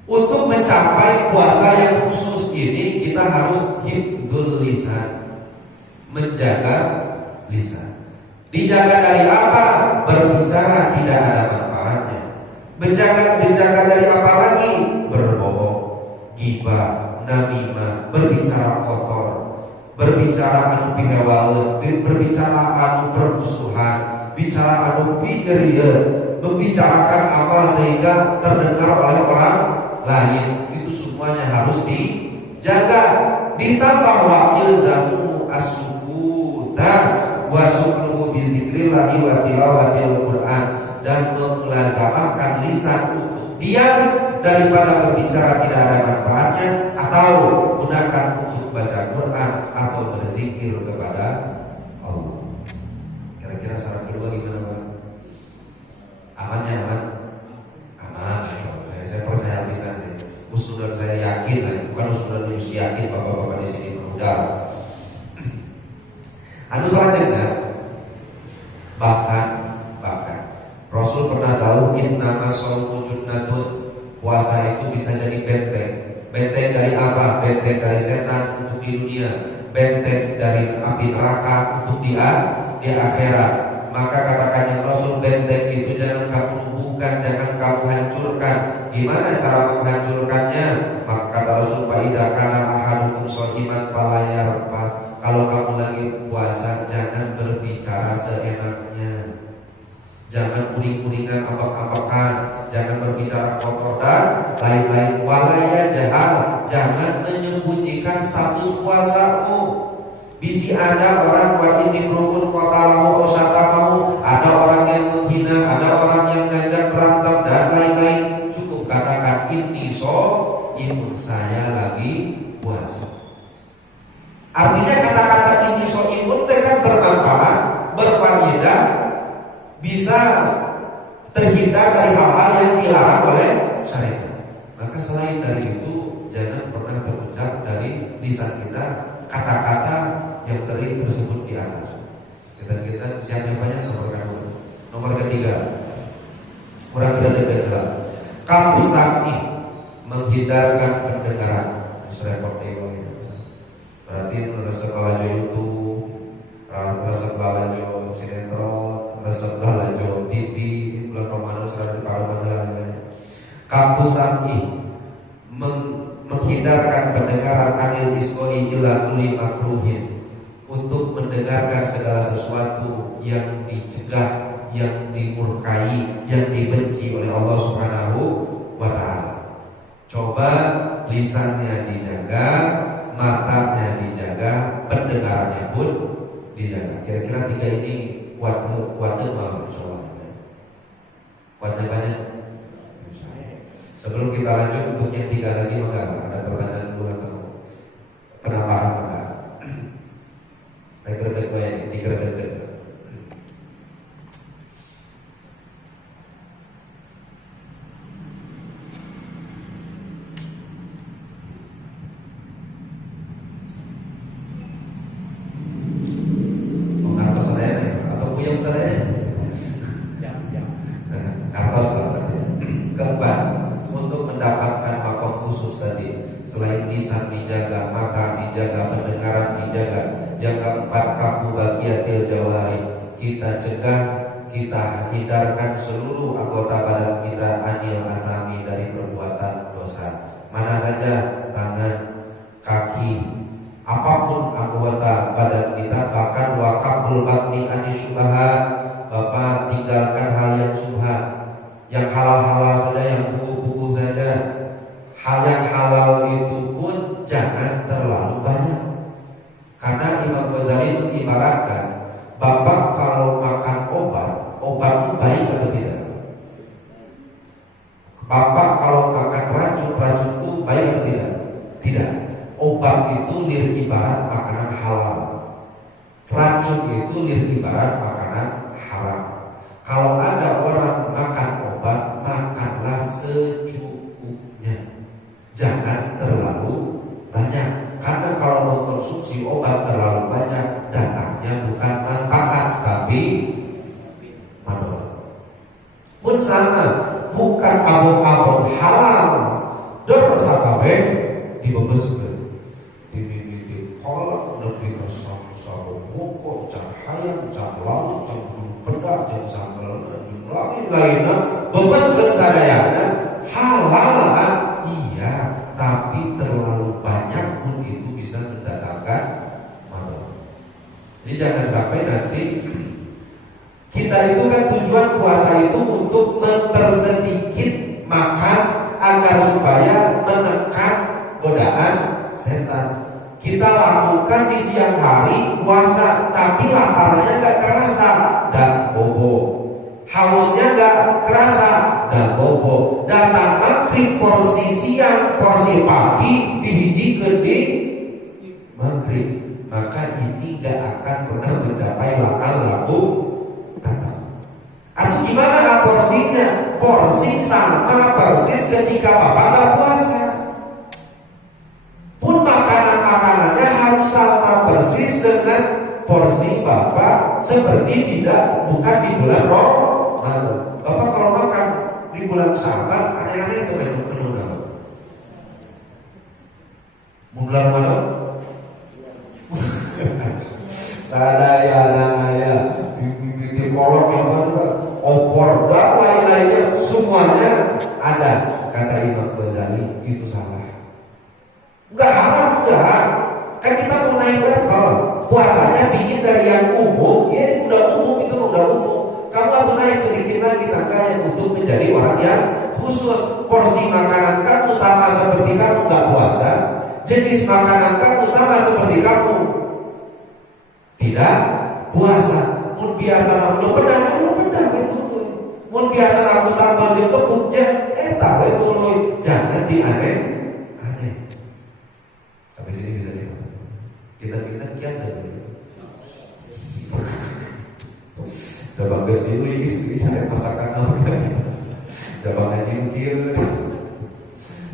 untuk mencapai puasa yang khusus ini kita harus hifdzul lisan, menjaga lisan. Dijaga dari apa? Berbicara tidak ada manfaatnya. Menjaga dari apa lagi? Berbohong, ghibah, namimah, berbicara kotor, berbicara anu pihewaeun, berbicara anu permusuhan, bicara anu pigeurieun, membicarakan apa sehingga terdengar oleh orang lain. Itu semuanya harus dijaga. Ditambah wa ilzamu as-sukuta wa sukruhu bi zikrillah wa tilawatil Qur'an, dan memulazamahkan lisan untuk diam daripada berbicara tidak ada manfaatnya, atau gunakan untuk baca Quran atau berzikir kepada Allah. Kira-kira syarat kedua gimana Pak? Aman ya aman? Aman. Saya percaya bisa deh. Usulan saya yakin lah, bukan usulan Yus yakin bapak-bapak di sini mudah. Anu selanjutnya, bahkan Rasul pernah tahu innama shaumu junnatun, puasa itu bisa jadi benteng. Benteng dari apa? Benteng dari setan untuk di dunia, benteng dari api neraka untuk di akhirat. Maka katakannya Rasul, benteng itu jangan kamu rubuhkan, jangan kamu hancurkan. Gimana cara menghancurkannya? Maka kata Rasul, faida kana ahadukum sha'iman fala yarfas. Kalau kamu lagi puasa, jangan berbicara seenaknya, jangan kuning-kuningan, apek-apekan, jangan berbicara kotor dan lain-lain. Walaya jahal, jangan menyembunyikan status puasamu. Bisi ada orang wa ini berukun kota lahu osatamahu, ada orang yang menghina, ada orang yang ngajak berantem dan lain-lain. Cukup katakan ini imun, saya lagi puasa. Artinya kata-kata ini imun kan bermanfaat, berfaedah, bisa terhindar dari hal-hal yang dilarang oleh syariat. Maka selain dari itu, jangan pernah terucap dari lisan kita kata-kata yang tadi tersebut di atas. Kita siap yang banyak nomor ketiga, orang tidak dengar. Kamu sakti menghindarkan pendengaran. Repot itu. Berarti resep balajo YouTube, resep balajo sinetron, resep balajo TV, bulan Ramadan serta Ramadan. Kamu sakti menghindarkan pendengaran anil iskoi ila kulli makruhin, untuk mendengarkan segala sesuatu yang dicegah, yang dimurkai, yang dibenci oleh Allah Subhanahu wa ta'ala. Coba lisannya dijaga, matanya dijaga, pendengarannya pun dijaga. Kira-kira tiga ini kuatnya mau coba. Kuatnya banyak. Sebelum kita lanjut untuk yang tiga lagi, maka ada pertanyaan dulu atau kita cegah, kita hindarkan seluruh anggota badan kita anil asami dari perbuatan dosa. Mana saja, tangan, kaki, apapun anggota badan kita, bahkan wakaful batni anis syubhat. Bapak tinggalkan hal yang syubhat, yang halal-halal saja, yang buku-buku saja. Hal yang halal itu pun jangan terlalu banyak. Karena Imam Ghazali mengibaratkan, Bapak kalau makan obat itu baik atau tidak? Bapak kalau makan racun itu baik atau tidak? Tidak. Obat itu ibarat makanan halal. Racun itu ibarat makanan haram. Kalau ada orang makan obat, makanlah secukupnya. Jangan terlalu banyak. Karena kalau mengkonsumsi obat terlalu banyak, datangnya bukan manfaat tapi madarat. Pun sama, bukan abong-abong halal dosa kabeh dibebaskan. Di kolak lebih kesal-kesal pokok cahaya calau pedak dan sambal lain-lainnya bebaskan sadayana halal iya, tapi terlalu banyak pun itu bisa mendatangkan madarat. Jadi jangan sampai nanti kita itu kan tujuan puasa itu untuk mempersedikit makan agar supaya menekan godaan setan. Kita lakukan di siang hari puasa, tapi laparnya gak kerasa dan bobo, hausnya gak kerasa dan bobo. Datang maghrib porsi siang, porsi pagi dihijikeun di maghrib, maka ini gak akan pernah mencapai lakal laku kata. Atau gimana porsinya? Porsi sama persis ketika Bapak gak puasa. Pun makanannya harus sama persis dengan porsi Bapak, seperti bukan di bulan Ramadan. Bapak kalau makan di bulan Syawal aneh-aneh itu menu berapa? Bulan Ramadan? Sadaya namanya di kolok yang mana, opor dan lain-lainnya semuanya ada. Kata Imam Ghazali itu salah. Enggak haram, enggak. Kan kita mau naik level. Puasanya bikin dari yang umum, ya itu udah umum, itu udah umum. Kamu harus naik sedikit lagi tangkanya untuk menjadi orang yang khusus. Porsi makanan kamu sama seperti kamu enggak puasa. Jenis makanan kamu sama seperti kamu tidak puasa. Mun biasa aku pedang itu. Mun biasa aku sambal jeung kepuknya, eta we tuluy. Jangan dianeh. Sampai sini bisa nih. Kita kian tadi. Udah bagus dulu ini sampai masakan apa? Udah banget jingkir.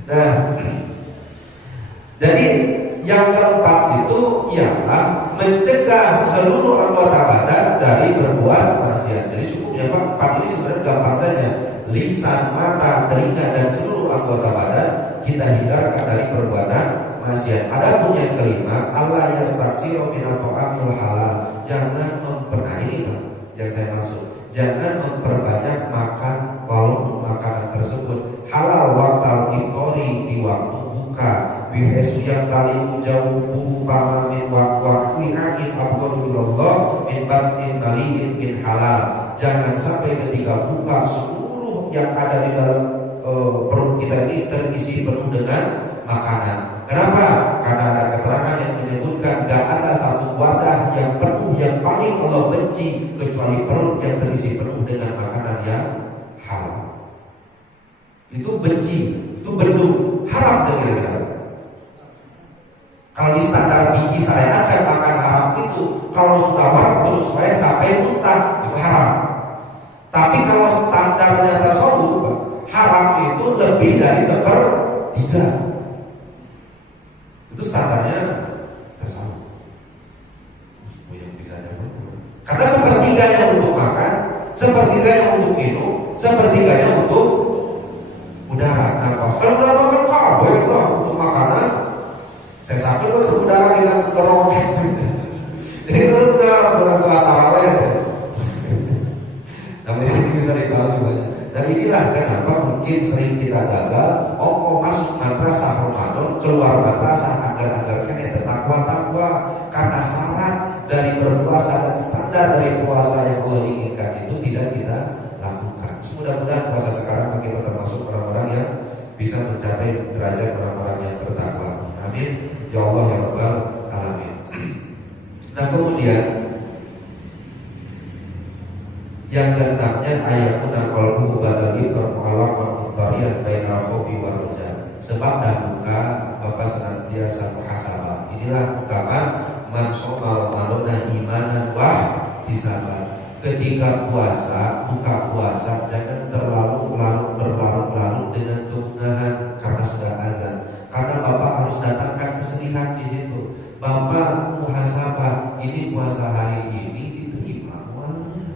Nah, jadi yang keempat itu ialah mencegah seluruh anggota badan dari berbuat maksiat. Jadi cukupnya Pak, empat ini sebenarnya gampang saja. Lisan, mata, telinga dan seluruh anggota badan kita hindarkan dari perbuatan maksiat. Adapun yang kelima, Allah yastaksiru min ta'amil halal. Jangan ini Pak, yang saya maksud. Jangan memperbanyak makan walaupun makanan tersebut halal waktal itori di waktu buka. Bihesu yang tali jauh buhu pama min wakwi angin abdulillah min batin maliin min halal. Jangan sampai ketika buka seluruh yang ada di dalam perut kita ini terisi penuh dengan makanan. Kenapa? Karena ada keterangan yang menyebutkan gak ada satu wadah yang penuh yang paling Allah benci kecuali perut yang terisi penuh dengan makanan yang haram. Itu benci, itu bendu, haram kira-kira. Kalau di standar fikih syariat kan makan haram itu kalau sudah waktu supaya sampai muntah itu haram. Tapi kalau standarnya tasawuf, haram itu lebih dari sepertiga. Itu standarnya tasawuf. Yang bisa dapat. Karena sepertiganya untuk makan, sepertiganya untuk minum, sepertiganya untuk udara. Nah, kalau udara makan apa ya untuk makanan? Saya sakit udara kita dorong. Jadi kalau kita bersolat tarawih, kenapa mungkin sering kita gagal. Masuk madrasah Ramadan, keluar madrasah agar kena takwa karena syarat dari berpuasa dan standar dari puasa yang Allah inginkan itu tidak kita lakukan. Mudah-mudahan puasa sekarang kita termasuk orang-orang yang bisa mencapai derajat orang-orang yang bertakwa. Amin. Ya Allah ya Rabbal Alamin. Nah kemudian yang keenamnya ayatuna qalbuhu badal iftar mu'allaqan mutarian bainal khawfi wal raja. Sebab dan duka Bapak senantiasa muhasabah. Inilah utama man shoma Ramadan imanan wa ihtisaban. Ketika puasa, buka puasa jangan terlalu berlarut-larut dengan keungahan karena sudah azan. Karena Bapak harus datangkan kesedihan di situ. Bapak muhasabah, ini puasa hari ini diterima uangnya.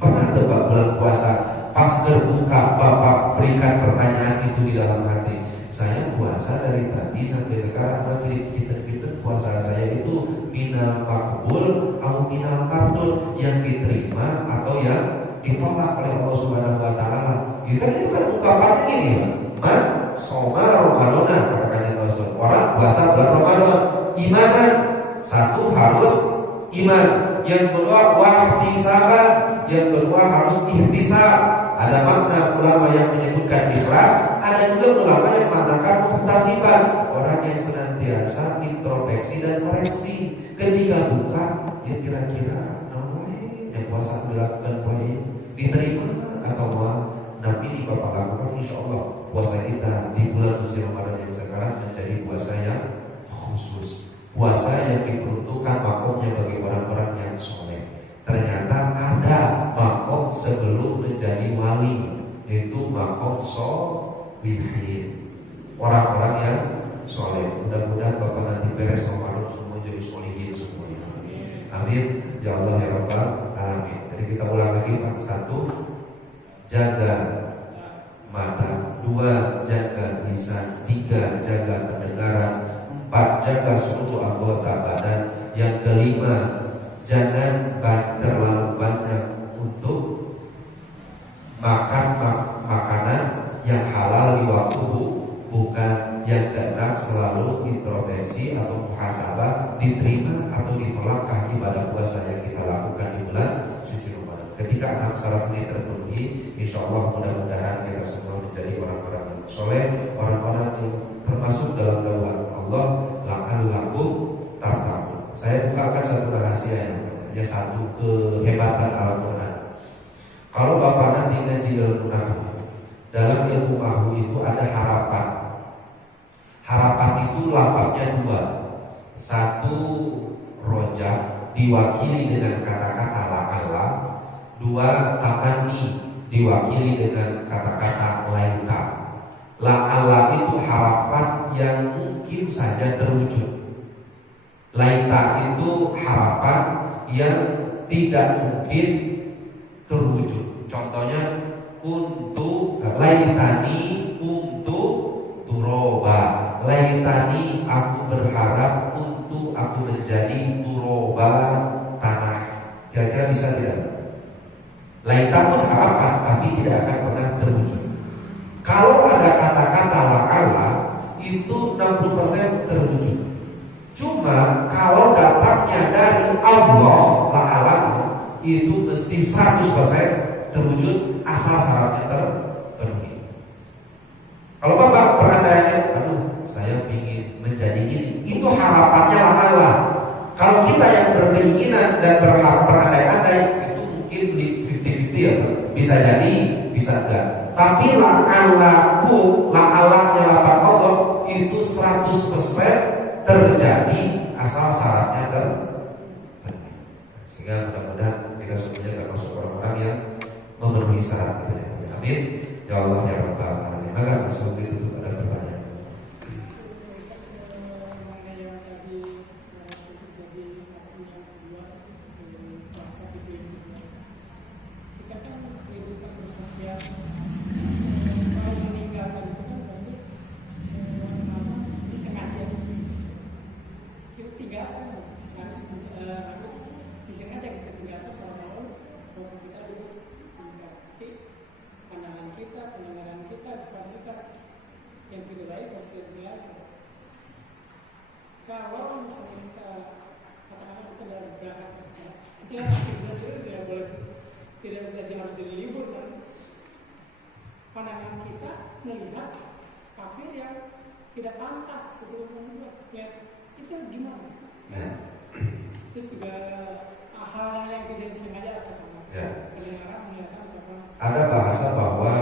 Pernah tuh Pak bulan puasa pas berbuka Bapak berikan pertanyaan itu di dalam hati. Saya puasa dari tadi sampai sekarang, tapi kita puasa saya itu minal makbul atau minal mardud, yang diterima atau yang ditolak oleh Allah Subhanahu wa taala. Itu kan ungkapannya gini, man shoma Ramadan, katakannya Rasul. Orang puasa bulan Ramadan, imanan, satu harus iman, yang kedua wahtisaban, yang kedua harus ihtisab. Ada makna ulama yang menyebutkan ikhlas, ada juga ulama yang mengatakan muhtasiban, orang yang senantiasa introspeksi dan koreksi. Ketika buka, ya kira-kira yang puasa dilakukan baik, diterima atau enggak. Nah ini Bapak lakukan, insya Allah puasa kita di bulan suci Ramadan yang sekarang menjadi puasa yang khusus, puasa yang diperuntukkan makomnya bagi orang-orang yang soleh. Ternyata ada makom sebelum menjadi wali, yaitu makom sholihin, orang-orang yang soleh. Mudah-mudahan Bapak nanti beres Ramadan semua jadi sholihin semuanya. Amin. Ya Allah ya Rabbal Alamin. Jadi kita ulang lagi Pak. 1, jaga mata. 2, jaga lisan. 3, jaga pendengaran. 4, jaga seluruh anggota badan. Yang kelima, jangan terlalu banyak untuk makan makanan yang halal di waktu bukan. Yang keenam, selalu introspeksi atau muhasabah, diterima atau ditolakkah ibadah puasa yang kita lakukan di bulan suci Ramadan. Ketika 6 syarat ini terpenuhi, insya Allah mudah-mudahan kita semua menjadi orang-orang yang soleh, orang-orang yang termasuk dalam doa Allah la'allakum tattaqun. Saya bukakan satu rahasia yang satu kehebatan Al-Quran. Kalau Bapak nanti ngaji ilmu nahu, dalam ilmu nahu itu ada harapan. Harapan itu lafaznya 2. 1 rojak diwakili dengan kata-kata la'alla. 2 tamani diwakili dengan kata-kata laita. La'alla itu harapan yang mungkin saja terwujud. Laita itu harapan yang tidak mungkin terwujud. Contohnya kuntu laitani kuntu turoba. Laitani aku berharap untuk aku menjadi turoba, tanah. Kira-kira bisa tidak? Laita pun harapan tapi tidak akan pernah terwujud. Kalau ada kata-kata la'alla itu 60% terwujud. Cuma kalau datangnya dari Allah la'alla itu mesti 100% terwujud asal syaratnya terpenuhi. Kalau Bapak pernah tanya, saya ingin menjadi ini, itu harapannya la'alla. Kalau kita yang berkeinginan dan berharap berandai-andai, itu mungkin 50-50 ya, bisa jadi, bisa enggak. Tapi la'allahu, la'allahnya lafaz Allah itu 100% terjadi asal syaratnya terpenuhi. Sehingga mudah-mudahan kita semuanya termasuk orang-orang yang memenuhi syarat itu. Amin. Ya Allah ya Rabbal Alamin. Maka sebelum itu ada pertanyaan. kita, pendengaran kita, depan kita, yang tidak baik pasti terlihat. Kalau misalnya kita katakanlah kita dari berangkat kerja, kita aktivitas itu tidak boleh, tidak harus dilibur kan? Pandangan kita melihat kafir yang tidak pantas untuk membuat, ya itu gimana? Ya. Itu juga hal-hal yang tidak disengaja katakanlah. Ya. Kedengaran melihat apa? Ada bahasa bahwa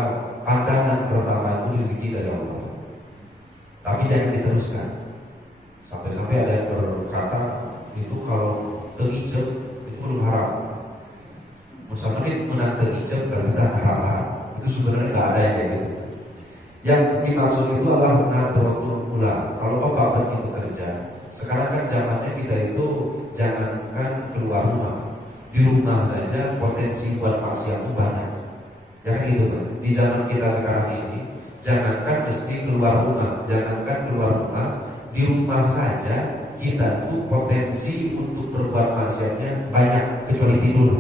pandangan pertama itu rezeki dari Allah, tapi jangan diteruskan. Sampai-sampai ada yang berkata itu kalau terijab itu belum haram. Musamman menang terijab berarti haram. Itu sebenarnya nggak ada yang kayak gitu. Yang dimaksud itu adalah nadratul ula. Kalau bapak pergi bekerja, sekarang kan zamannya kita itu jangankan keluar rumah, di rumah saja potensi buat maksiat itu banyak. Ya kan gitu kan? Di zaman kita sekarang ini, jangankan mesti keluar rumah, jangankan keluar rumah, di rumah saja kita tuh potensi untuk berbuat maksiatnya banyak, kecuali tidur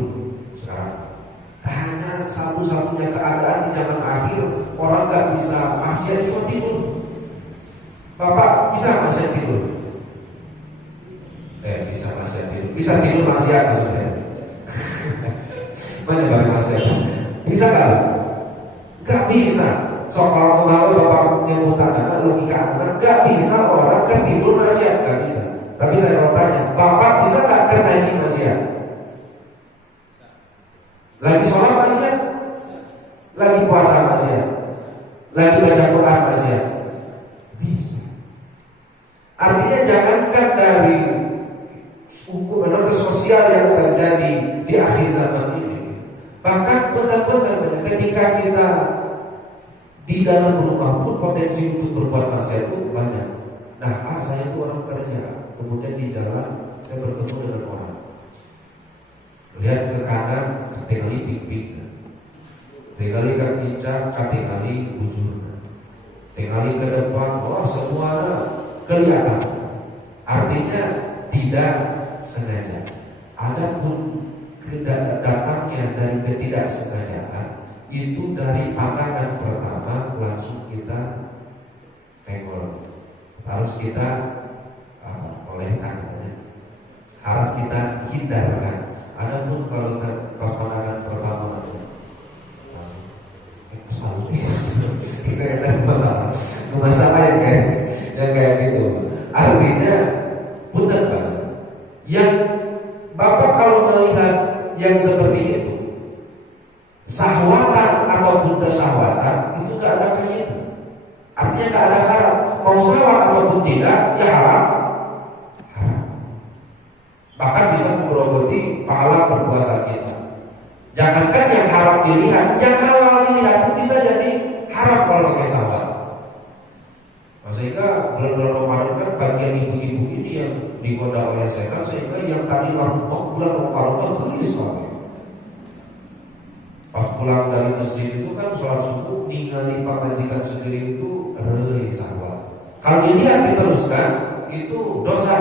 sekarang. Hanya satu-satunya keadaan di zaman akhir orang nggak bisa maksiat cuma tidur. Bapak bisa maksiat tidur? Bisa maksiat tidur. Bisa tidur maksiat maksudnya. Mana balik maksiat? Bisa nggak? Nggak bisa. So kalau mau bapak nyebutan logika anak, nggak bisa orang kan tidur maksiat, nggak bisa. Tapi saya mau tanya, bapak bisa nggak kan ngaji maksiat? Lagi sholat maksiat, lagi puasa maksiat, lagi baca Quran maksiat, bisa. Artinya jangankan dari hukum atau sosial yang terjadi di akhir zaman ini, bahkan benar-benar ketika kita di dalam rumah pun potensi untuk berbuat maksiat itu banyak. Nah, saya itu orang kerja, kemudian di jalan saya bertemu dengan orang. Lihat ke kanan, katingali ping-ping, tinggali ke kicap, katingali bujur, tinggali ke depan, wah semuanya kelihatan. Artinya tidak sengaja. Adapun datangnya dari ketidaksengajaan itu dari pandangan pertama langsung kita pengol, harus kita olehkan, harus kita hindarkan. Adapun kalau pas pandangan pertama kita ada masalah yang kayak gitu. Artinya bukan banget. Yang bapak kalau melihat yang seperti itu, sahwatan ataupun kesahwatan itu gak ada kayak itu. Artinya gak ada syarat. Mau sahwat ataupun tidak, ya haram. Bahkan bisa menggerogoti pahala berpuasa kita. Jangankan yang haram dilihat, yang halal dilihat pun bisa jadi haram kalau pakai sahwat. Sehingga bulan-bulan Ramadan kan bagian ibu-ibu ini yang digoda oleh setan, sehingga yang tadi warung bulan Ramadan tulis pakai. Pas pulang dari masjid itu kan sholat subuh ningali pamajikan sendiri itu sahwat. Kalau dilihat diteruskan itu dosa.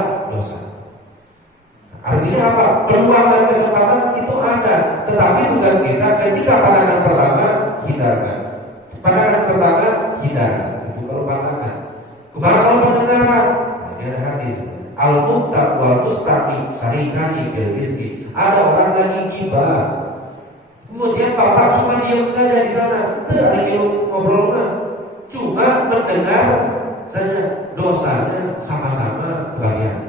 Artinya apa? Peluang dan kesempatan itu ada, tetapi tugas kita ketika pandangan pertama hindarkan. Pandangan pertama hindarkan. Itu kalau pandangan. Kemarin kalau pendengaran, ini ada hadis. Al-muqtad wal mustaqi sarikani bil rizki. Ada orang lagi gibah. Kemudian bapak cuma diam saja di sana, tidak ingin ngobrol, cuma mendengar saja, dosanya sama-sama kebagian.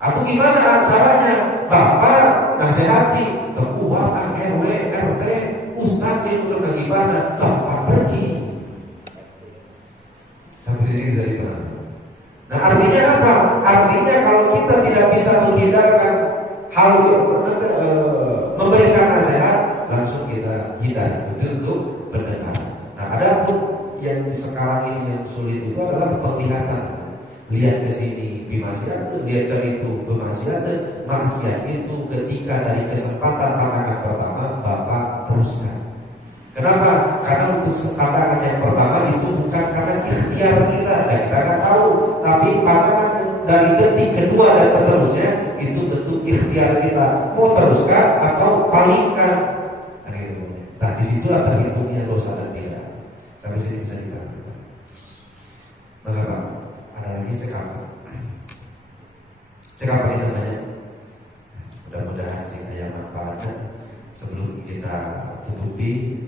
Aku gimana caranya? Bapak nasihati, ketua RW, RT, ustadz itu gimana? Bapak pergi. Sampai sini bisa dipahami. Nah artinya apa? Artinya kalau kita tidak bisa menghindarkan hal memberikan nasihat, langsung kita hindari. Itu untuk pendengar. Nah ada pun yang sekarang ini yang sulit itu adalah penglihatan. Lihat ke sini bimaksiat, lihat ke itu bermaksiat, maksiat itu ketika dari kesempatan pandangan pertama bapak teruskan. Kenapa? Karena untuk pandangan yang pertama itu bukan karena ikhtiar kita dan kita nggak tahu, tapi pandangan dari detik kedua dan seterusnya itu bentuk ikhtiar kita mau teruskan atau palingkan. Nah disitulah terhitungnya dosa Cek apa ini namanya? Mudah-mudahan sih yang manfaatnya. Sebelum kita tutupi,